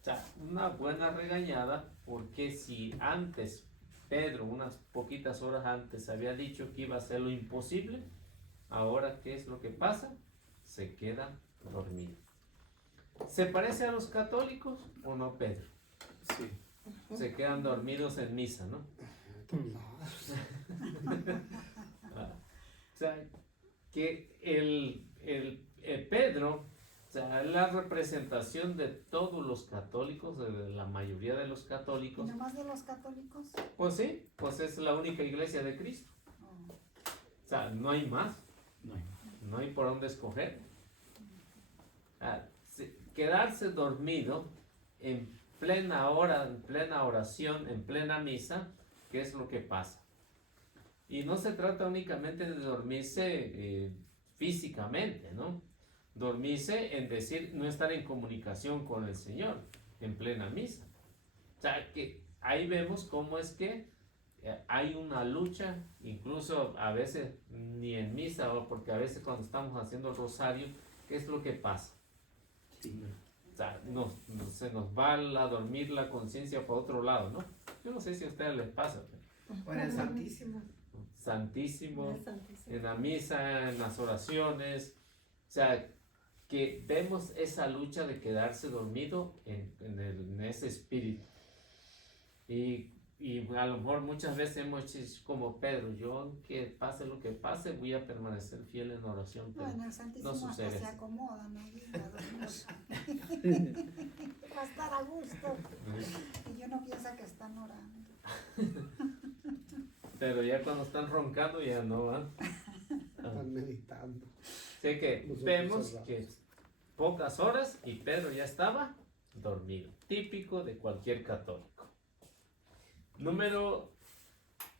O sea, una buena regañada, porque si antes Pedro, unas poquitas horas antes, había dicho que iba a hacer lo imposible, ahora ¿qué es lo que pasa? Se queda dormido. ¿Se parece a los católicos o no, Pedro? Sí. Se quedan dormidos en misa, ¿no? O sea, que el Pedro, o sea, es la representación de todos los católicos, de la mayoría de los ¿Y católicos. nomás de los católicos? Pues sí, pues es la única iglesia de Cristo. Oh. O sea, no hay más, No hay. no hay por dónde escoger. Quedarse dormido en plena hora, en plena oración, en plena misa, ¿qué es lo que pasa? Y no se trata únicamente de dormirse físicamente, ¿no? Dormirse en decir, no estar en comunicación con el Señor en plena misa. O sea, que ahí vemos cómo es que hay una lucha, incluso a veces ni en misa, porque a veces cuando estamos haciendo el rosario, ¿qué es lo que pasa? Sí. O sea, se nos va a dormir la conciencia para otro lado, ¿no? Yo no sé si a ustedes les pasa. Por el Santísimo. Santísimo, Es santísimo. en la misa, en las oraciones, o sea, que vemos esa lucha de quedarse dormido en ese espíritu. Y a lo mejor muchas veces hemos hecho como Pedro, yo aunque pase lo que pase, voy a permanecer fiel en oración. Pero Bueno, el Santísimo no hasta sucede se eso. acomoda, ¿no? Va a estar a gusto. Y yo no piensa que están orando. Pero ya cuando están roncando ya no van. Están meditando. Así que Los ojos vemos cerrados. que pocas horas y Pedro ya estaba dormido. Típico de cualquier católico. Número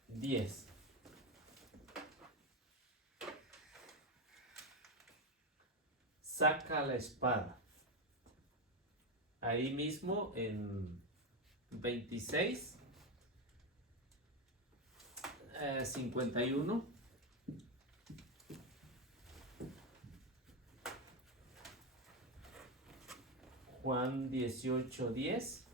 10. Saca la espada. Ahí mismo en 26, 51. Juan 18:10.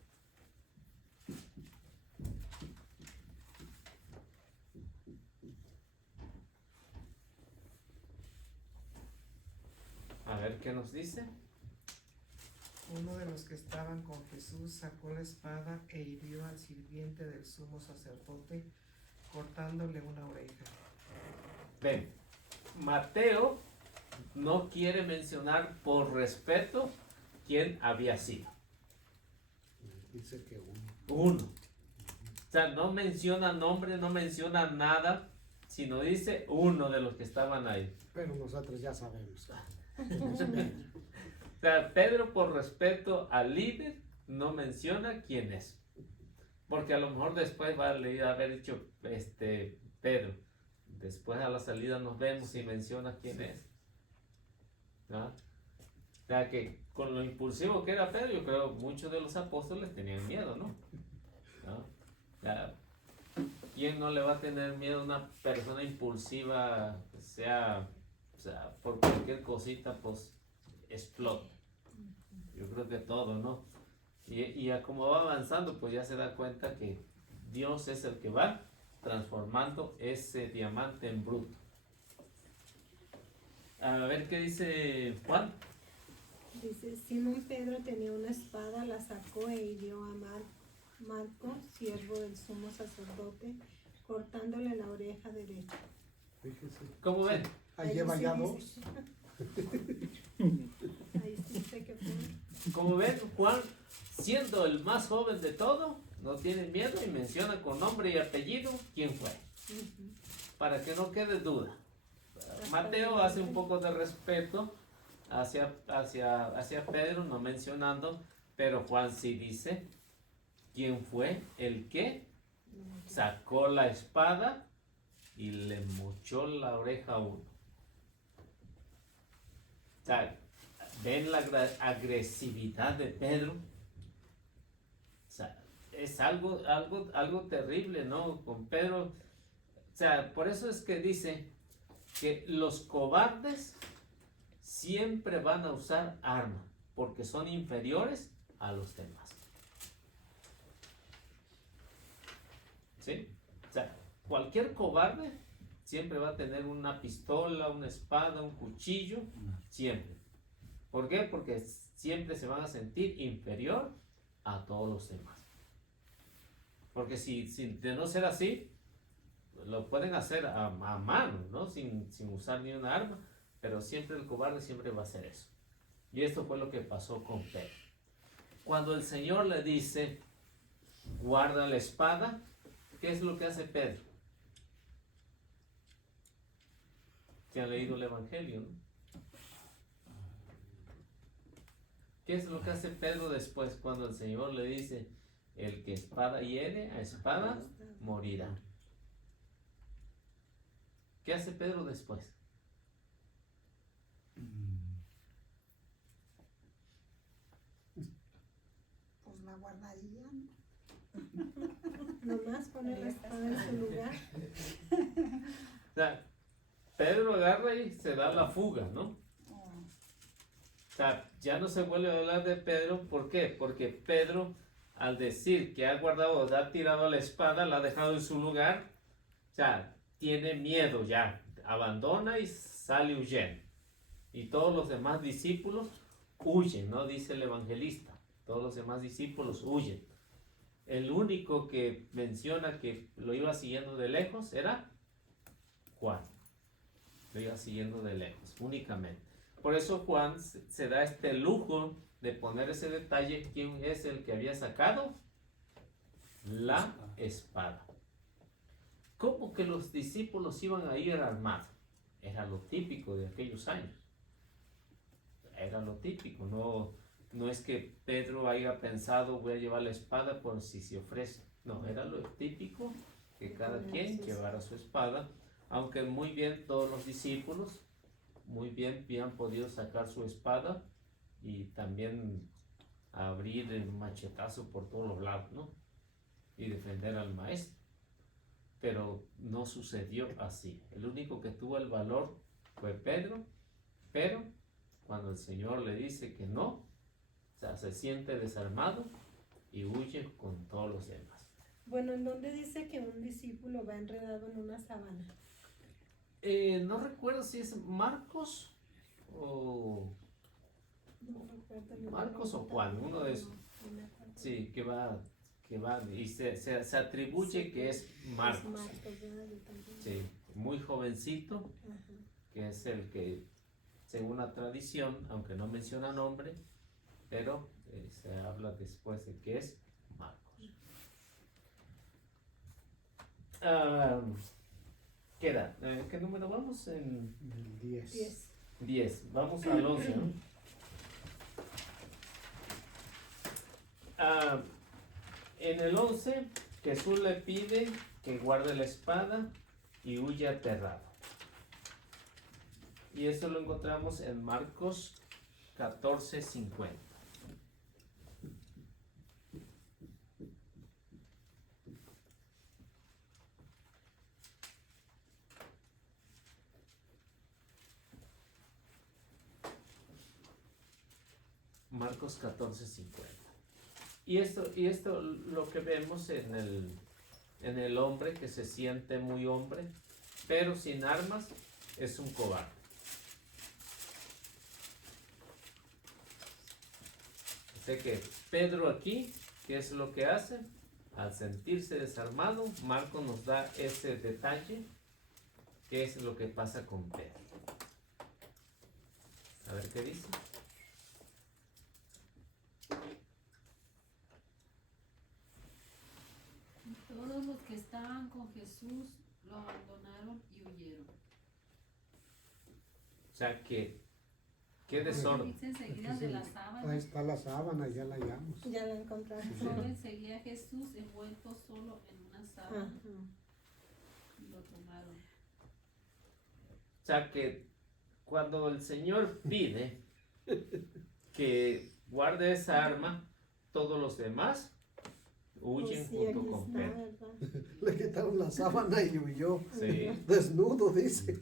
A ver qué nos dice. Uno de los que estaban con Jesús sacó la espada e hirió al sirviente del sumo sacerdote, cortándole una oreja. Ven, Mateo no quiere mencionar por respeto quién había sido. Dice que uno. Uno. O sea, no menciona nombre, no menciona nada, sino dice uno de los que estaban ahí. Pero nosotros ya sabemos. O sea, Pedro por respeto al líder no menciona quién es. Porque a lo mejor después va a haber dicho Pedro. Después a la salida nos vemos y menciona quién es. ¿No? O sea que con lo impulsivo que era Pedro, yo creo que muchos de los apóstoles tenían miedo, ¿no? ¿No? O sea, ¿quién no le va a tener miedo a una persona impulsiva, o sea, por cualquier cosita, pues explota? Yo creo que todo, ¿no? Y a como va avanzando, pues ya se da cuenta que Dios es el que va transformando ese diamante en bruto. A ver qué dice Juan. Dice, Simón Pedro tenía una espada, la sacó e hirió a Malco, siervo del sumo sacerdote, cortándole la oreja derecha. Fíjese. ¿Cómo ven? Ahí lleva sí ya dice. dos. Ahí sí dice que fue. Como ven, Juan, siendo el más joven de todo, no tiene miedo y menciona con nombre y apellido quién fue, Ujú. para que no quede duda. Mateo hace un poco de respeto hacia Pedro, no mencionando, pero Juan sí dice quién fue el que sacó la espada y le mochó la oreja a uno. O sea, ven la agresividad de Pedro. O sea, es algo terrible, ¿no? Con Pedro. O sea, por eso es que dice que los cobardes siempre van a usar arma, porque son inferiores a los demás. ¿Sí? O sea, cualquier cobarde siempre va a tener una pistola, una espada, un cuchillo, siempre. ¿Por qué? Porque siempre se van a sentir inferior a todos los demás. Porque si de no ser así, lo pueden hacer a mano, ¿no? Sin usar ni una arma, pero siempre el cobarde siempre va a hacer eso. Y esto fue lo que pasó con Pedro. Cuando el Señor le dice, guarda la espada, ¿qué es lo que hace Pedro? ¿Se han leído el Evangelio, no? ¿Qué es lo que hace Pedro después cuando el Señor le dice, el que espada hiere, a espada morirá? ¿Qué hace Pedro después? Pues la guardaría. Nomás poner la espada en su lugar. O sea, Pedro agarra y se da la fuga, ¿no? Oh, O sea, ya no se vuelve a hablar de Pedro. ¿Por qué? Porque Pedro, al decir que ha guardado, ha tirado la espada, la ha dejado en su lugar, o sea, tiene miedo ya, abandona y sale huyendo. Y todos los demás discípulos huyen, ¿no? Dice el evangelista. Todos los demás discípulos huyen. El único que menciona que lo iba siguiendo de lejos era Juan. Lo iba siguiendo de lejos, únicamente. Por eso Juan se da este lujo de poner ese detalle. ¿Quién es el que había sacado? La espada. ¿Cómo que los discípulos iban a ir armados? Era lo típico de aquellos años. Era lo típico. No es que Pedro haya pensado voy a llevar la espada por si se ofrece. No, era lo típico que cada quien llevara su espada. Aunque muy bien todos los discípulos muy bien habían podido sacar su espada y también abrir el machetazo por todos los lados, ¿no? Y defender al maestro. Pero no sucedió así. El único que tuvo el valor fue Pedro, pero cuando el Señor le dice que no, o sea, se siente desarmado y huye con todos los demás. Bueno, ¿en dónde dice que un discípulo va enredado en una sábana? No recuerdo si es Marcos o No recuerdo, no Marcos o Juan, uno de esos. No me acuerdo. Sí, que va y se atribuye Sí, que es Marcos. Es Marcos, ¿verdad? Yo también. Sí, muy jovencito, Ajá. que es el que, según la tradición, aunque no menciona nombre, pero se habla después de que es Marcos. ¿Qué era? ¿Qué número vamos? En El 10. 10. 10. Vamos al 11, ¿no? En el 11, Jesús le pide que guarde la espada y huya aterrado. Y eso lo encontramos en Marcos 14:50. Marcos 14:50. Y esto lo que vemos en el hombre que se siente muy hombre, pero sin armas, es un cobarde. Sé que Pedro aquí, ¿qué es lo que hace? Al sentirse desarmado, Marcos nos da ese detalle, qué es lo que pasa con Pedro. A ver qué dice. Todos los que estaban con Jesús lo abandonaron y huyeron. O sea que, qué desorden. Dice enseguida de la Ahí sábana. está la sábana, ya la hallamos. Ya la encontraste. Sí. Joven seguía a Jesús envuelto solo en una sábana Ajá. y lo tomaron. O sea que cuando el Señor pide que guarde esa arma, todos los demás huyen Pues sí, junto aquí con está, Pedro. ¿verdad? Le quitaron la sábana y huyó. Sí. Desnudo, dice.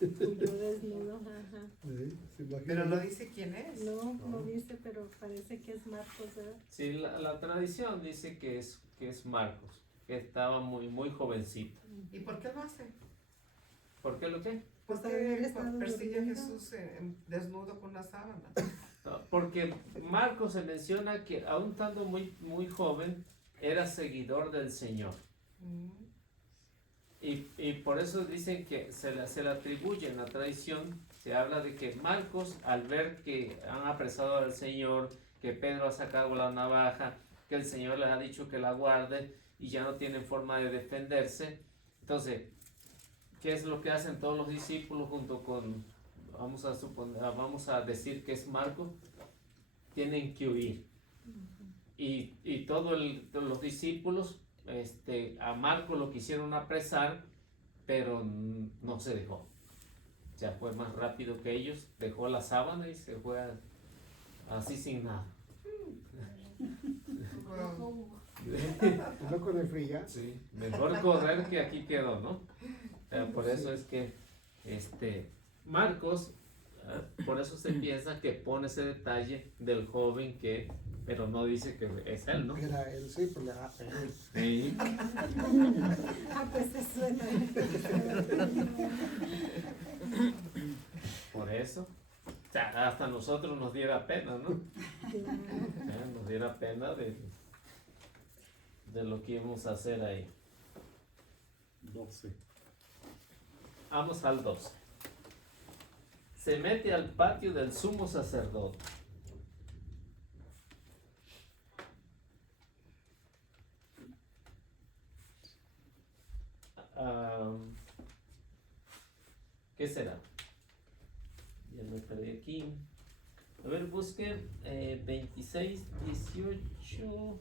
Huyó desnudo, ajá. Sí, ¿se imagina? Pero no dice quién es. No dice, pero parece que es Marcos, ¿verdad? Sí, la tradición dice que es Marcos, que estaba muy jovencito. ¿Y por qué lo hace? ¿Por qué lo qué? Pues Porque haber estado persigue a durmiendo. Jesús desnudo con una sábana. No, porque Marcos se menciona que aún estando muy joven, era seguidor del Señor. Mm. Y por eso dicen que se le atribuye en la tradición, se habla de que Marcos, al ver que han apresado al Señor, que Pedro ha sacado la navaja, que el Señor les ha dicho que la guarde y ya no tienen forma de defenderse, entonces, ¿qué es lo que hacen todos los discípulos junto con, vamos a decir que es Marcos? Tienen que huir. Y todos los discípulos, a Marcos lo quisieron apresar, pero no se dejó. O sea, fue más rápido que ellos, dejó la sábana y se fue así sin nada. Wow. ¿No con el fría? Sí, mejor correr que aquí quedó, ¿no? O sea, por eso es que Marcos, por eso se piensa que pone ese detalle del joven que pero no dice que es él, ¿no? Era él, sí, pues le va a pegar. Sí. Ah, pues se suena. Por eso, o sea, hasta nosotros nos diera pena, ¿no? Nos diera pena de lo que íbamos a hacer ahí. 12. Vamos al 12. Se mete al patio del sumo sacerdote. ¿Qué será? Ya me perdí aquí. A ver, busquen 26, 18.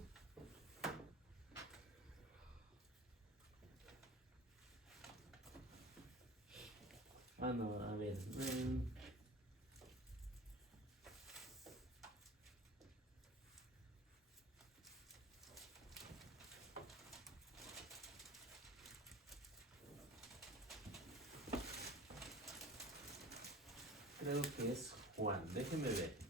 Ah, no, a ver. Creo que es Juan, déjenme ver.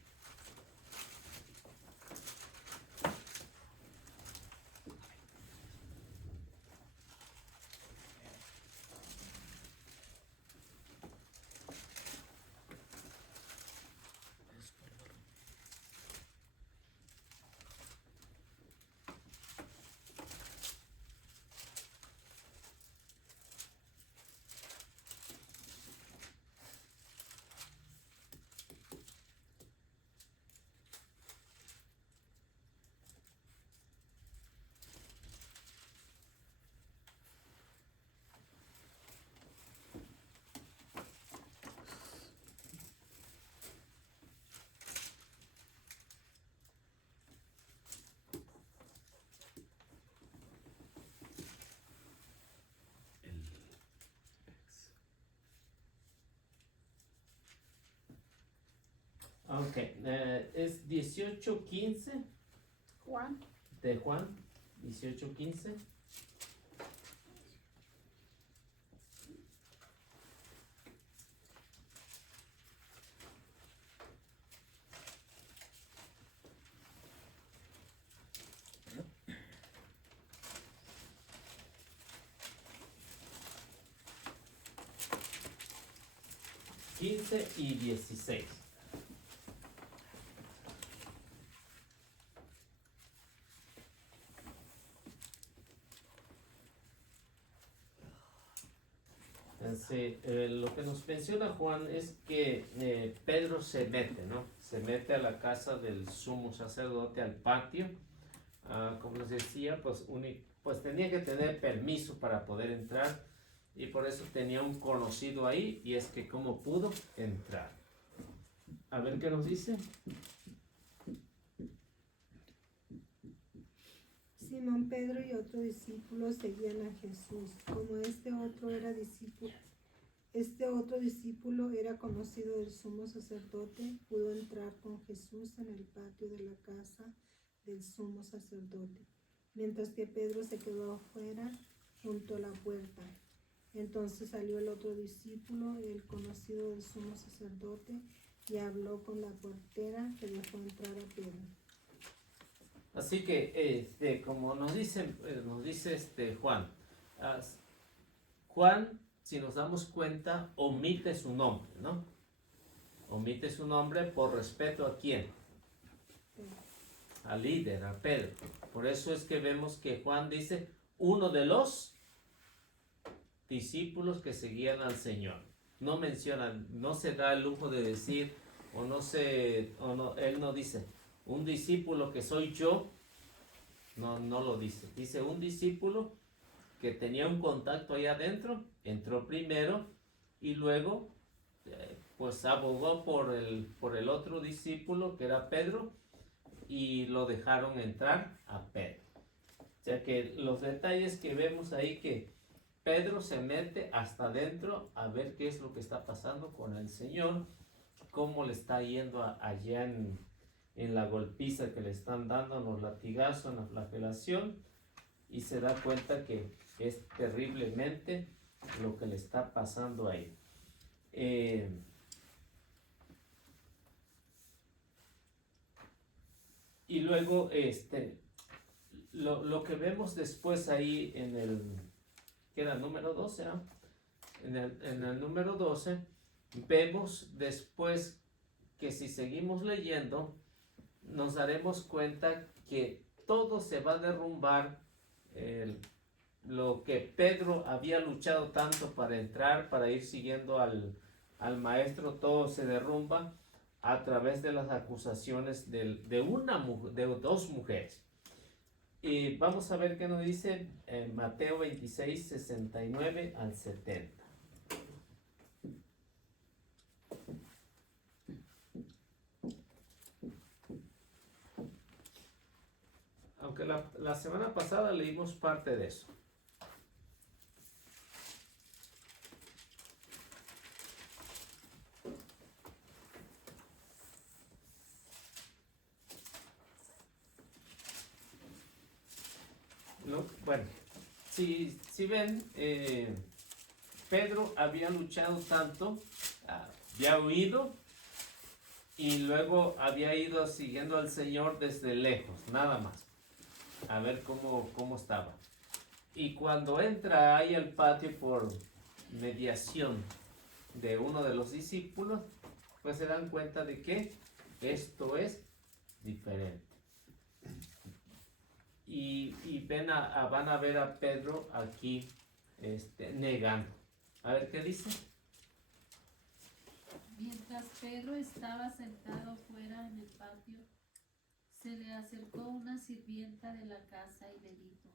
Ok, es 18:15 Juan, de Juan, 18:15. Quince y 16. Entonces, lo que nos menciona Juan es que Pedro se mete, ¿no? Se mete a la casa del sumo sacerdote, al patio. Como les decía, pues tenía que tener permiso para poder entrar y por eso tenía un conocido ahí y es que cómo pudo entrar. A ver qué nos dice. Simón Pedro y otro discípulo seguían a Jesús. Como este otro discípulo era conocido del sumo sacerdote, pudo entrar con Jesús en el patio de la casa del sumo sacerdote, mientras que Pedro se quedó afuera junto a la puerta. Entonces salió el otro discípulo, el conocido del sumo sacerdote, y habló con la portera que dejó entrar a Pedro. Así que, como nos dice Juan, Juan, si nos damos cuenta, omite su nombre, ¿no? Omite su nombre por respeto a quién, al líder, a Pedro. Por eso es que vemos que Juan dice uno de los discípulos que seguían al Señor. No menciona, no se da el lujo de decir, él no dice un discípulo que soy yo, no lo dice. Dice un discípulo que tenía un contacto ahí adentro, entró primero y luego pues abogó por el otro discípulo que era Pedro y lo dejaron entrar a Pedro. O sea que los detalles que vemos ahí que Pedro se mete hasta adentro a ver qué es lo que está pasando con el Señor, cómo le está yendo allá en la golpiza que le están dando, en los latigazos, en la flagelación, y se da cuenta que es terriblemente lo que le está pasando ahí. Y luego, lo que vemos después ahí en el, que era el número 12, ¿no? En el número 12, vemos después que si seguimos leyendo, nos daremos cuenta que todo se va a derrumbar, lo que Pedro había luchado tanto para entrar, para ir siguiendo al maestro, todo se derrumba a través de las acusaciones de dos mujeres. Y vamos a ver qué nos dice en Mateo 26, 69 al 70. Aunque la semana pasada leímos parte de eso. No, bueno, si ven, Pedro había luchado tanto, había huido y luego había ido siguiendo al Señor desde lejos, nada más, a ver cómo estaba. Y cuando entra ahí al patio por mediación de uno de los discípulos, pues se dan cuenta de que esto es diferente. Y van a ver a Pedro aquí negando. A ver qué dice. Mientras Pedro estaba sentado fuera en el patio, se le acercó una sirvienta de la casa y le dijo: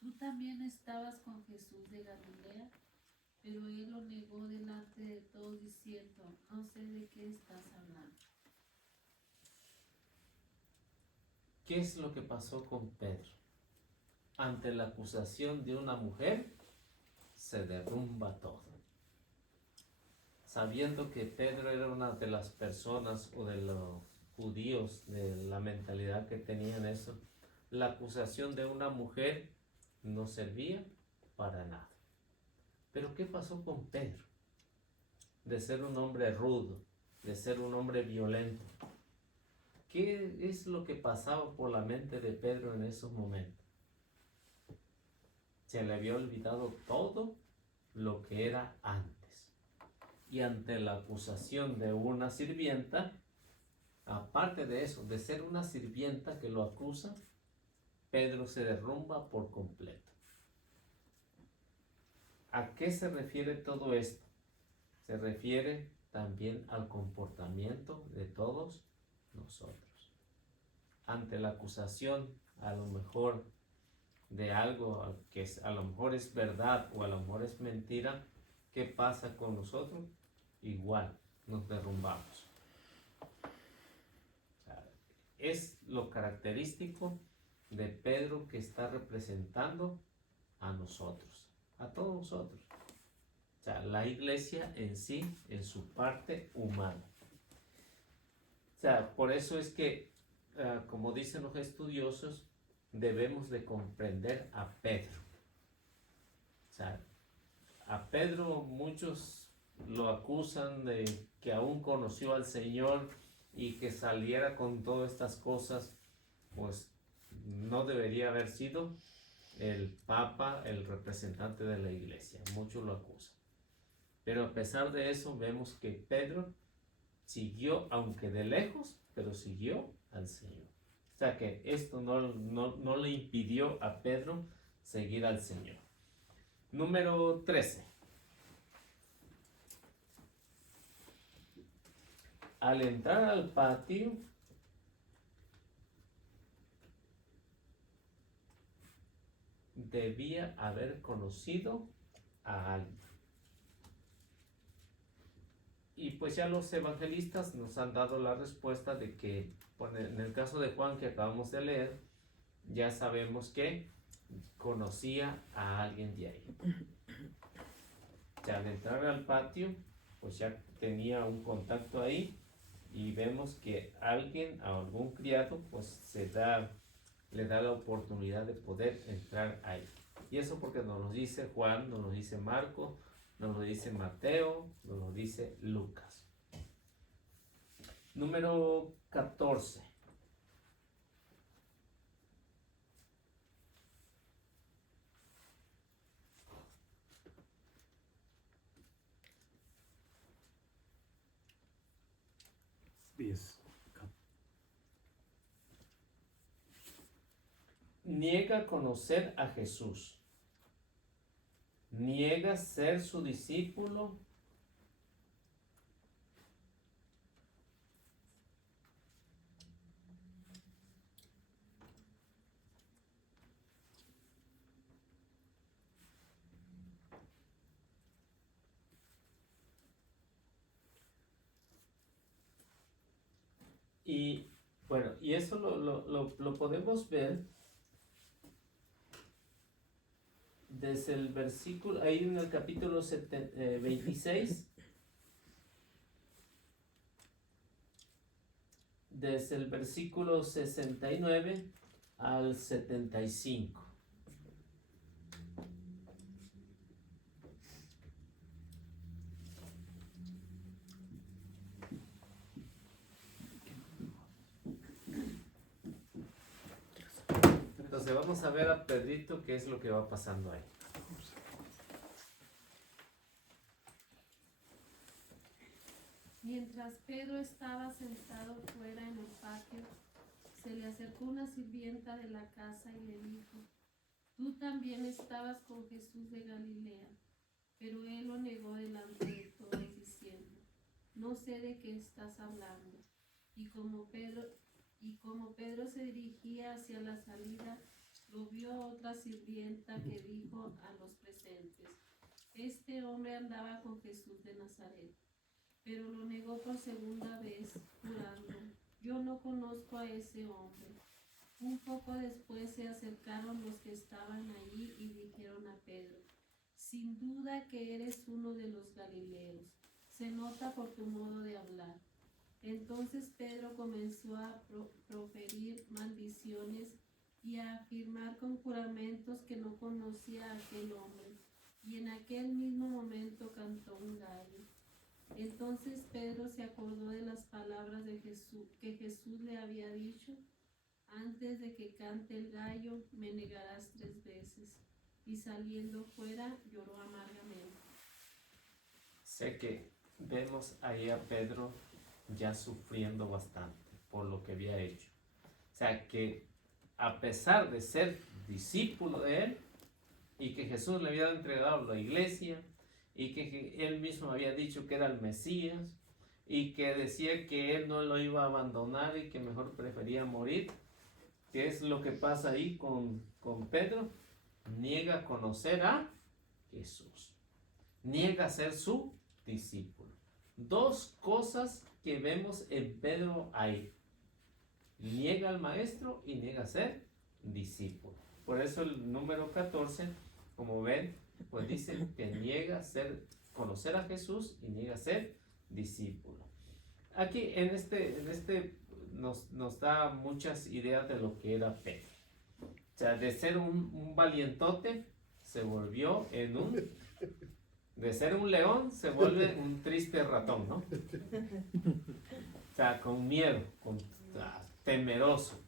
¿Tú también estabas con Jesús de Galilea? Pero él lo negó delante de todos diciendo: No sé de qué estás hablando. ¿Qué es lo que pasó con Pedro? Ante la acusación de una mujer, se derrumba todo. Sabiendo que Pedro era una de las personas o de los judíos, de la mentalidad que tenían eso, la acusación de una mujer no servía para nada. Pero ¿qué pasó con Pedro? De ser un hombre rudo, de ser un hombre violento. ¿Qué es lo que pasaba por la mente de Pedro en esos momentos? Se le había olvidado todo lo que era antes. Y ante la acusación de una sirvienta, aparte de eso, de ser una sirvienta que lo acusa, Pedro se derrumba por completo. ¿A qué se refiere todo esto? Se refiere también al comportamiento de todos nosotros. Ante la acusación, a lo mejor, de algo que a lo mejor es verdad o a lo mejor es mentira, ¿qué pasa con nosotros? Igual, nos derrumbamos. O sea, es lo característico de Pedro que está representando a nosotros, a todos nosotros. O sea, la iglesia en sí, en su parte humana. O sea, por eso es que, como dicen los estudiosos, debemos de comprender a Pedro. O sea, a Pedro muchos lo acusan de que aún conoció al Señor y que saliera con todas estas cosas, pues no debería haber sido el Papa, el representante de la iglesia. Muchos lo acusan. Pero a pesar de eso, vemos que Pedro siguió, aunque de lejos, pero siguió al Señor. O sea que esto no le impidió a Pedro seguir al Señor. Número 13. Al entrar al patio, debía haber conocido a alguien. Y pues ya los evangelistas nos han dado la respuesta de que, bueno, en el caso de Juan que acabamos de leer, ya sabemos que conocía a alguien de ahí. Ya al entrar al patio, pues ya tenía un contacto ahí y vemos que alguien, a algún criado, pues le da la oportunidad de poder entrar ahí. Y eso porque nos lo dice Juan, nos lo dice Marco, nos lo dice Mateo, nos lo dice Lucas. Número 14. 10. Niega conocer a Jesús. Niega ser su discípulo. Y bueno, y eso lo podemos ver desde el versículo, ahí en el capítulo 26, desde el versículo 69 al 75. Entonces vamos a ver a Pedrito qué es lo que va pasando ahí. Mientras Pedro estaba sentado fuera en el patio, se le acercó una sirvienta de la casa y le dijo: «Tú también estabas con Jesús de Galilea». Pero él lo negó delante de todos, diciendo: «No sé de qué estás hablando». Y como Pedro se dirigía hacia la salida, lo vio otra sirvienta que dijo a los presentes: «Este hombre andaba con Jesús de Nazaret». Pero lo negó por segunda vez, jurando: «Yo no conozco a ese hombre». Un poco después se acercaron los que estaban allí y dijeron a Pedro: «Sin duda que eres uno de los galileos, se nota por tu modo de hablar». Entonces Pedro comenzó a proferir maldiciones y a afirmar con juramentos que no conocía a aquel hombre. Y en aquel mismo momento cantó un gallo. Entonces Pedro se acordó de las palabras de Jesús, que Jesús le había dicho: «Antes de que cante el gallo, me negarás 3 veces». Y saliendo fuera, lloró amargamente. Sé que vemos ahí a Pedro ya sufriendo bastante por lo que había hecho. O sea que a pesar de ser discípulo de él y que Jesús le había entregado la iglesia y que él mismo había dicho que era el Mesías y que decía que él no lo iba a abandonar y que mejor prefería morir, ¿qué es lo que pasa ahí con Pedro? Niega conocer a Jesús, niega ser su discípulo. 2 cosas que vemos en Pedro ahí: niega al maestro y niega ser discípulo. Por eso el número 14, como ven, pues dice que niega conocer a Jesús y niega ser discípulo. Aquí en este nos da muchas ideas de lo que era Pedro. O sea, de ser un valientote se volvió de ser un león se vuelve un triste ratón, ¿no? O sea, con miedo, temeroso.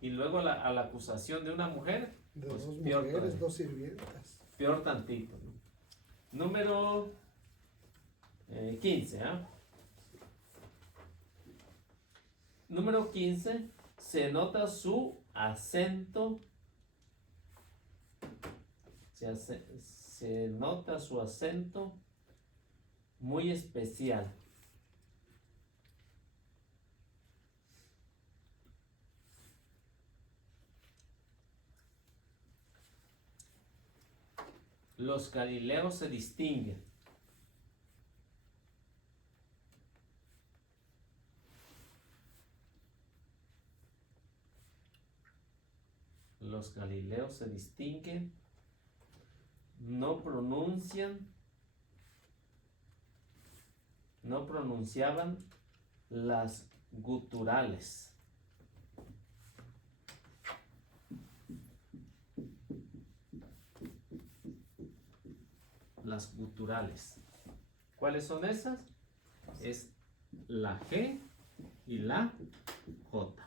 Y luego a la acusación de una mujer, De pues 2 peor mujeres, todavía. 2 sirvientas. Peor tantito, ¿no? Número 15, ¿ah? Número 15, se nota su acento. Se nota su acento muy especial. Los galileos se distinguen. Los galileos se distinguen, no pronunciaban las guturales. Las guturales. ¿Cuáles son esas? Es la G y la J.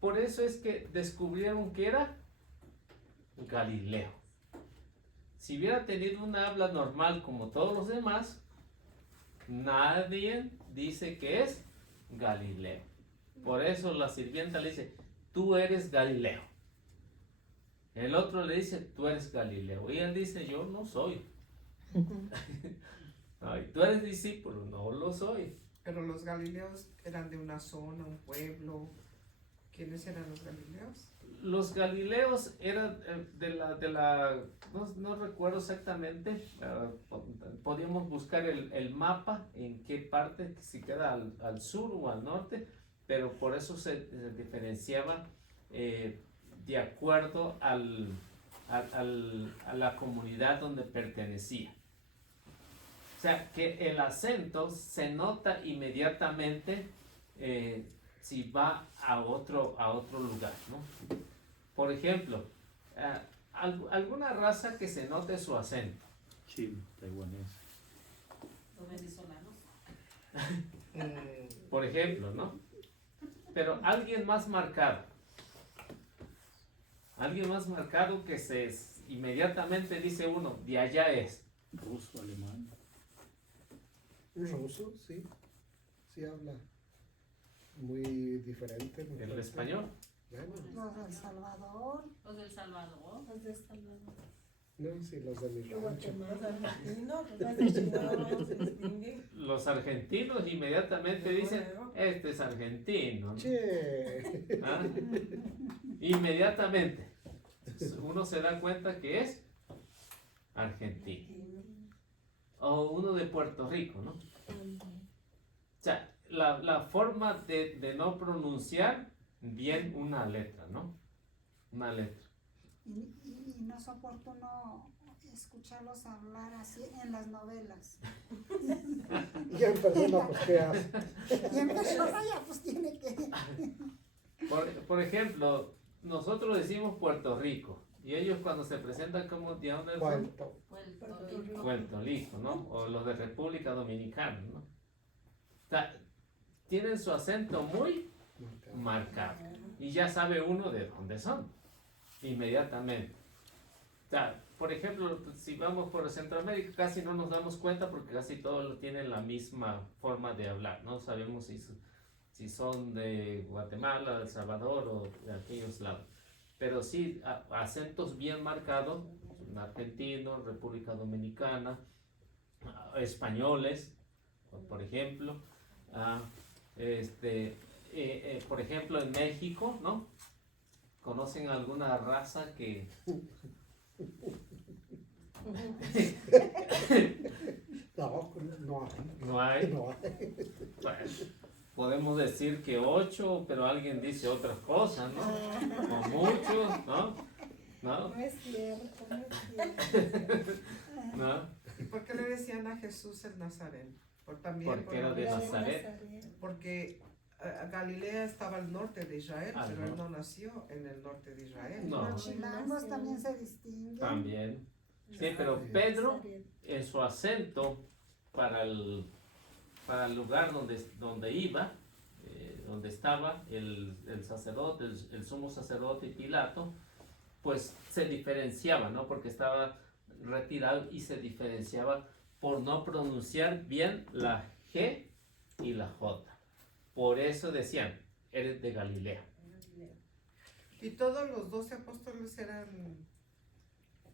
Por eso es que descubrieron que era Galileo. Si hubiera tenido una habla normal como todos los demás, nadie dice que es Galileo. Por eso la sirvienta le dice, tú eres Galileo. El otro le dice, tú eres Galileo. Y él dice, yo no soy. Ay, tú eres discípulo, no lo soy. Pero los galileos eran de una zona, un pueblo. ¿Quiénes eran los galileos? Los galileos eran no recuerdo exactamente, podíamos buscar el mapa en qué parte, si queda al sur o al norte, pero por eso se diferenciaba de acuerdo a la comunidad donde pertenecía. O sea, que el acento se nota inmediatamente si va a otro lugar, ¿no? Por ejemplo, alguna raza que se note su acento. Chino, taiwanés. Los venezolanos. Por ejemplo, ¿no? Pero alguien más marcado. Alguien más marcado que inmediatamente dice uno, de allá es. Ruso, alemán. Un ruso, sí. Sí habla muy diferente. muy El fuerte. español. Bueno, Los del Salvador. Los del Salvador. Los de Salvador. no, sí, los de mi Los rancho. guatemalas, argentinos, los de Chihuahua se distinguen. Los argentinos inmediatamente dicen, este es argentino, ¿no? Che. ¿Ah? Inmediatamente. Uno se da cuenta que es argentino. O uno de Puerto Rico, ¿no? O sea, la forma de no pronunciar bien una letra, ¿no? Una letra. Y no soporto no escucharlos hablar así en las novelas. Y en persona, pues, ¿qué hace? Y en persona ya pues tiene que... Por ejemplo, nosotros decimos Puerto Rico y ellos cuando se presentan como de dónde son, Cuento. Puerto Rico. Puerto Rico, ¿no? O los de República Dominicana, ¿no? O sea, tienen su acento muy marcado y ya sabe uno de dónde son inmediatamente. O sea, por ejemplo, si vamos por Centroamérica casi no nos damos cuenta porque casi todos tienen la misma forma de hablar, no sabemos si son de Guatemala, El Salvador o de aquellos lados, pero sí acentos bien marcados, argentinos, República Dominicana, españoles, por ejemplo, por ejemplo en México, ¿no? ¿Conocen alguna raza que No, no hay. no hay? No hay. Bueno, podemos decir que 8, pero alguien dice otras cosas, ¿no? O muchos, ¿no? ¿No? No es cierto, no es cierto. ¿No? ¿Y por qué le decían a Jesús el Nazareno? Porque era de Era Nazaret. Porque Galilea estaba al norte de Israel, Al pero él norte. no nació en el norte de Israel. No. Los chilangos también se distinguen. También. Sí, pero Pedro, en su acento, para el lugar donde iba, donde estaba el sacerdote, el sumo sacerdote y Pilato, pues se diferenciaba, ¿no? Porque estaba retirado y se diferenciaba por no pronunciar bien la G y la J. Por eso decían, eres de Galilea. Y todos los 12 apóstoles eran...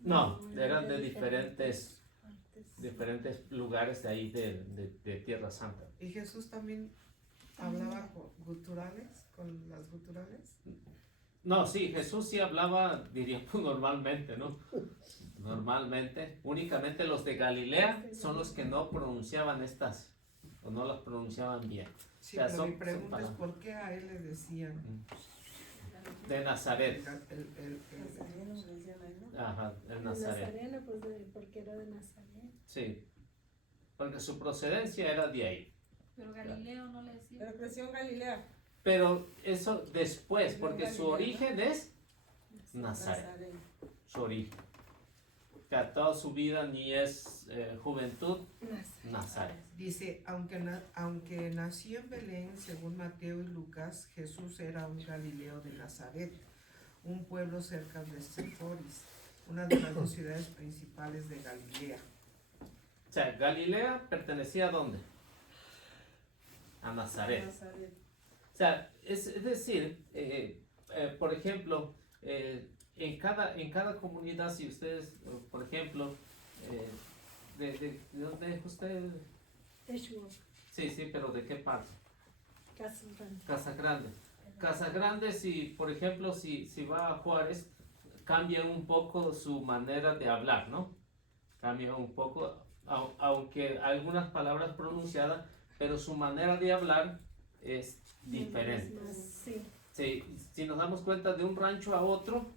No, eran de diferentes lugares de ahí de Tierra Santa. Y Jesús también hablaba con las guturales. No, sí, Jesús sí hablaba, diríamos normalmente, ¿no? Normalmente, únicamente los de Galilea son los que no pronunciaban estas, o no las pronunciaban bien. Sí, O sea, pero son- mi pregunta son es ¿por qué a él le decían De Nazaret, Nazareno, le decían a él, ¿no? ajá, el El Nazaret, Nazareno, pues porque era de Nazaret. sí. Porque su procedencia era de ahí. Pero Galileo no le decía. Pero creció en Galilea. Pero eso después, porque su origen es Nazaret. Su origen. O sea, toda su vida, niñez, juventud, Nazaret. Dice, aunque nació en Belén, según Mateo y Lucas, Jesús era un Galileo de Nazaret, un pueblo cerca de Seforis, una de las 2 ciudades principales de Galilea. O sea, Galilea pertenecía a dónde? a Nazaret. O sea, es decir, por ejemplo, en cada comunidad, si ustedes, por ejemplo, ¿de dónde es usted? Eshua, Sí, sí, pero ¿de qué parte? Casa Grande. Casa Grande. Casa Grande, si, por ejemplo, si va a Juárez, cambia un poco su manera de hablar, ¿no? Cambia un poco, aunque algunas palabras pronunciadas, pero su manera de hablar es diferente. Sí. Sí, si nos damos cuenta de un rancho a otro,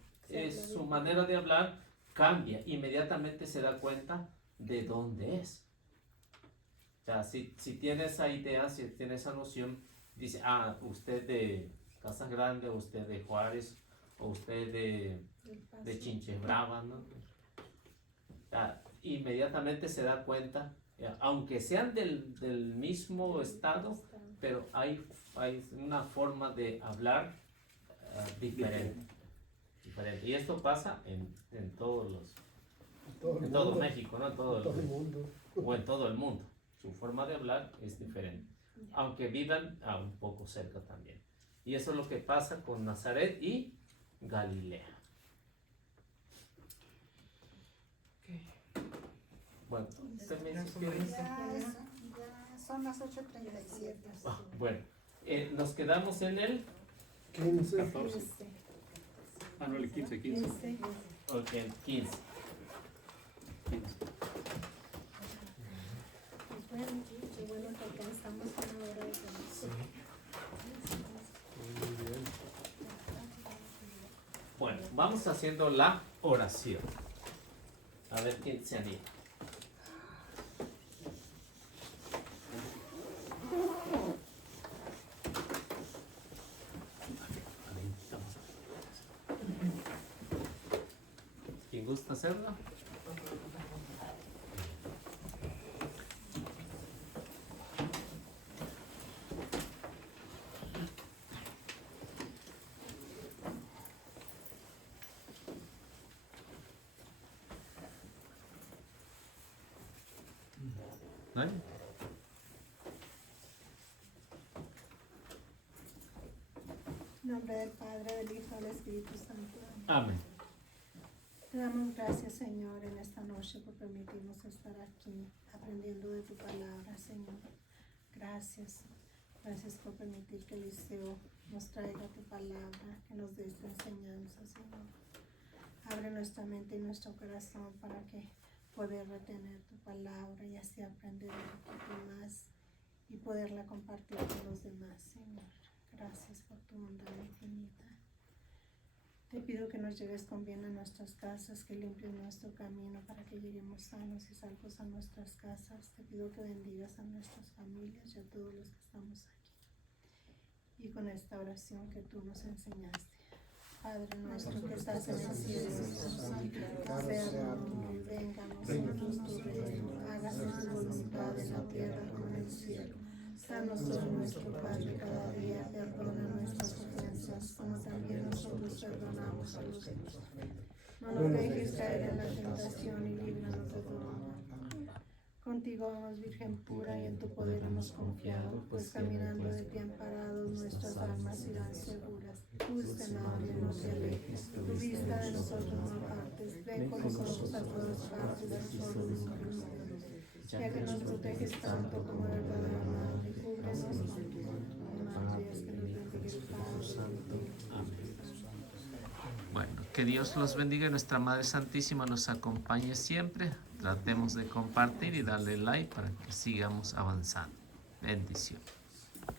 su manera de hablar cambia, inmediatamente se da cuenta de dónde es. O sea, si tiene esa idea, si tiene esa noción, dice, usted de Casa Grande, o usted de Juárez, o usted de Chinches Bravas, ¿no? O sea, inmediatamente se da cuenta, aunque sean del mismo estado, pero hay una forma de hablar diferente. Y esto pasa en todos en todo México, ¿no? En todo el mundo. O en todo el mundo. Su forma de hablar es diferente, aunque vivan un poco cerca también. Y eso es lo que pasa con Nazaret y Galilea. Bueno, ¿usted me dice que Ya son las 8:37. bueno, nos quedamos en el 15. 14. Ah, no, el 15. 15. ok, 15. Pues bueno, qué bueno que alcanzamos una hora de conexión. Muy bien. Bueno, vamos haciendo la oración. A ver quién se anima. ¿Quién gusta hacerlo? ¿Nadie? En nombre del Padre, del Hijo y del Espíritu Santo. Amén. Te damos gracias, Señor, en esta noche por permitirnos estar aquí aprendiendo de tu palabra, Señor. Gracias. Gracias por permitir que Eliseo nos traiga tu palabra, que nos dé esta enseñanza, Señor. Abre nuestra mente y nuestro corazón para que poder retener tu palabra y así aprender un poquito más y poderla compartir con los demás, Señor. Gracias por tu bondad infinita. Te pido que nos lleves con bien a nuestras casas, que limpies nuestro camino para que lleguemos sanos y salvos a nuestras casas. Te pido que bendigas a nuestras familias y a todos los que estamos aquí. Y con esta oración que tú nos enseñaste. Padre nuestro que estás en el cielo, santificado sea tu nombre, venga a nosotros tu reino, hágase tu voluntad en la tierra como en el cielo. Danos hoy nuestro pan de cada día, perdona nuestras ofensas, como también nosotros perdonamos a los demás. No nos dejes caer en la tentación y líbranos de todo mal. Contigo vamos, Virgen pura, y en tu poder hemos confiado, pues caminando de ti amparados nuestras almas irán seguras. Dulce Madre, no te alejes, tu vista de nosotros no apartes, ven con nosotros a todas partes, a todos los mundos. Ya que nos proteges tanto como verdadera Madre, cúbrenos con tu manto, Dios que nos bendiga el Padre Santo. Amén. Bueno, que Dios los bendiga y nuestra Madre Santísima nos acompañe siempre. Tratemos de compartir y darle like para que sigamos avanzando. Bendición.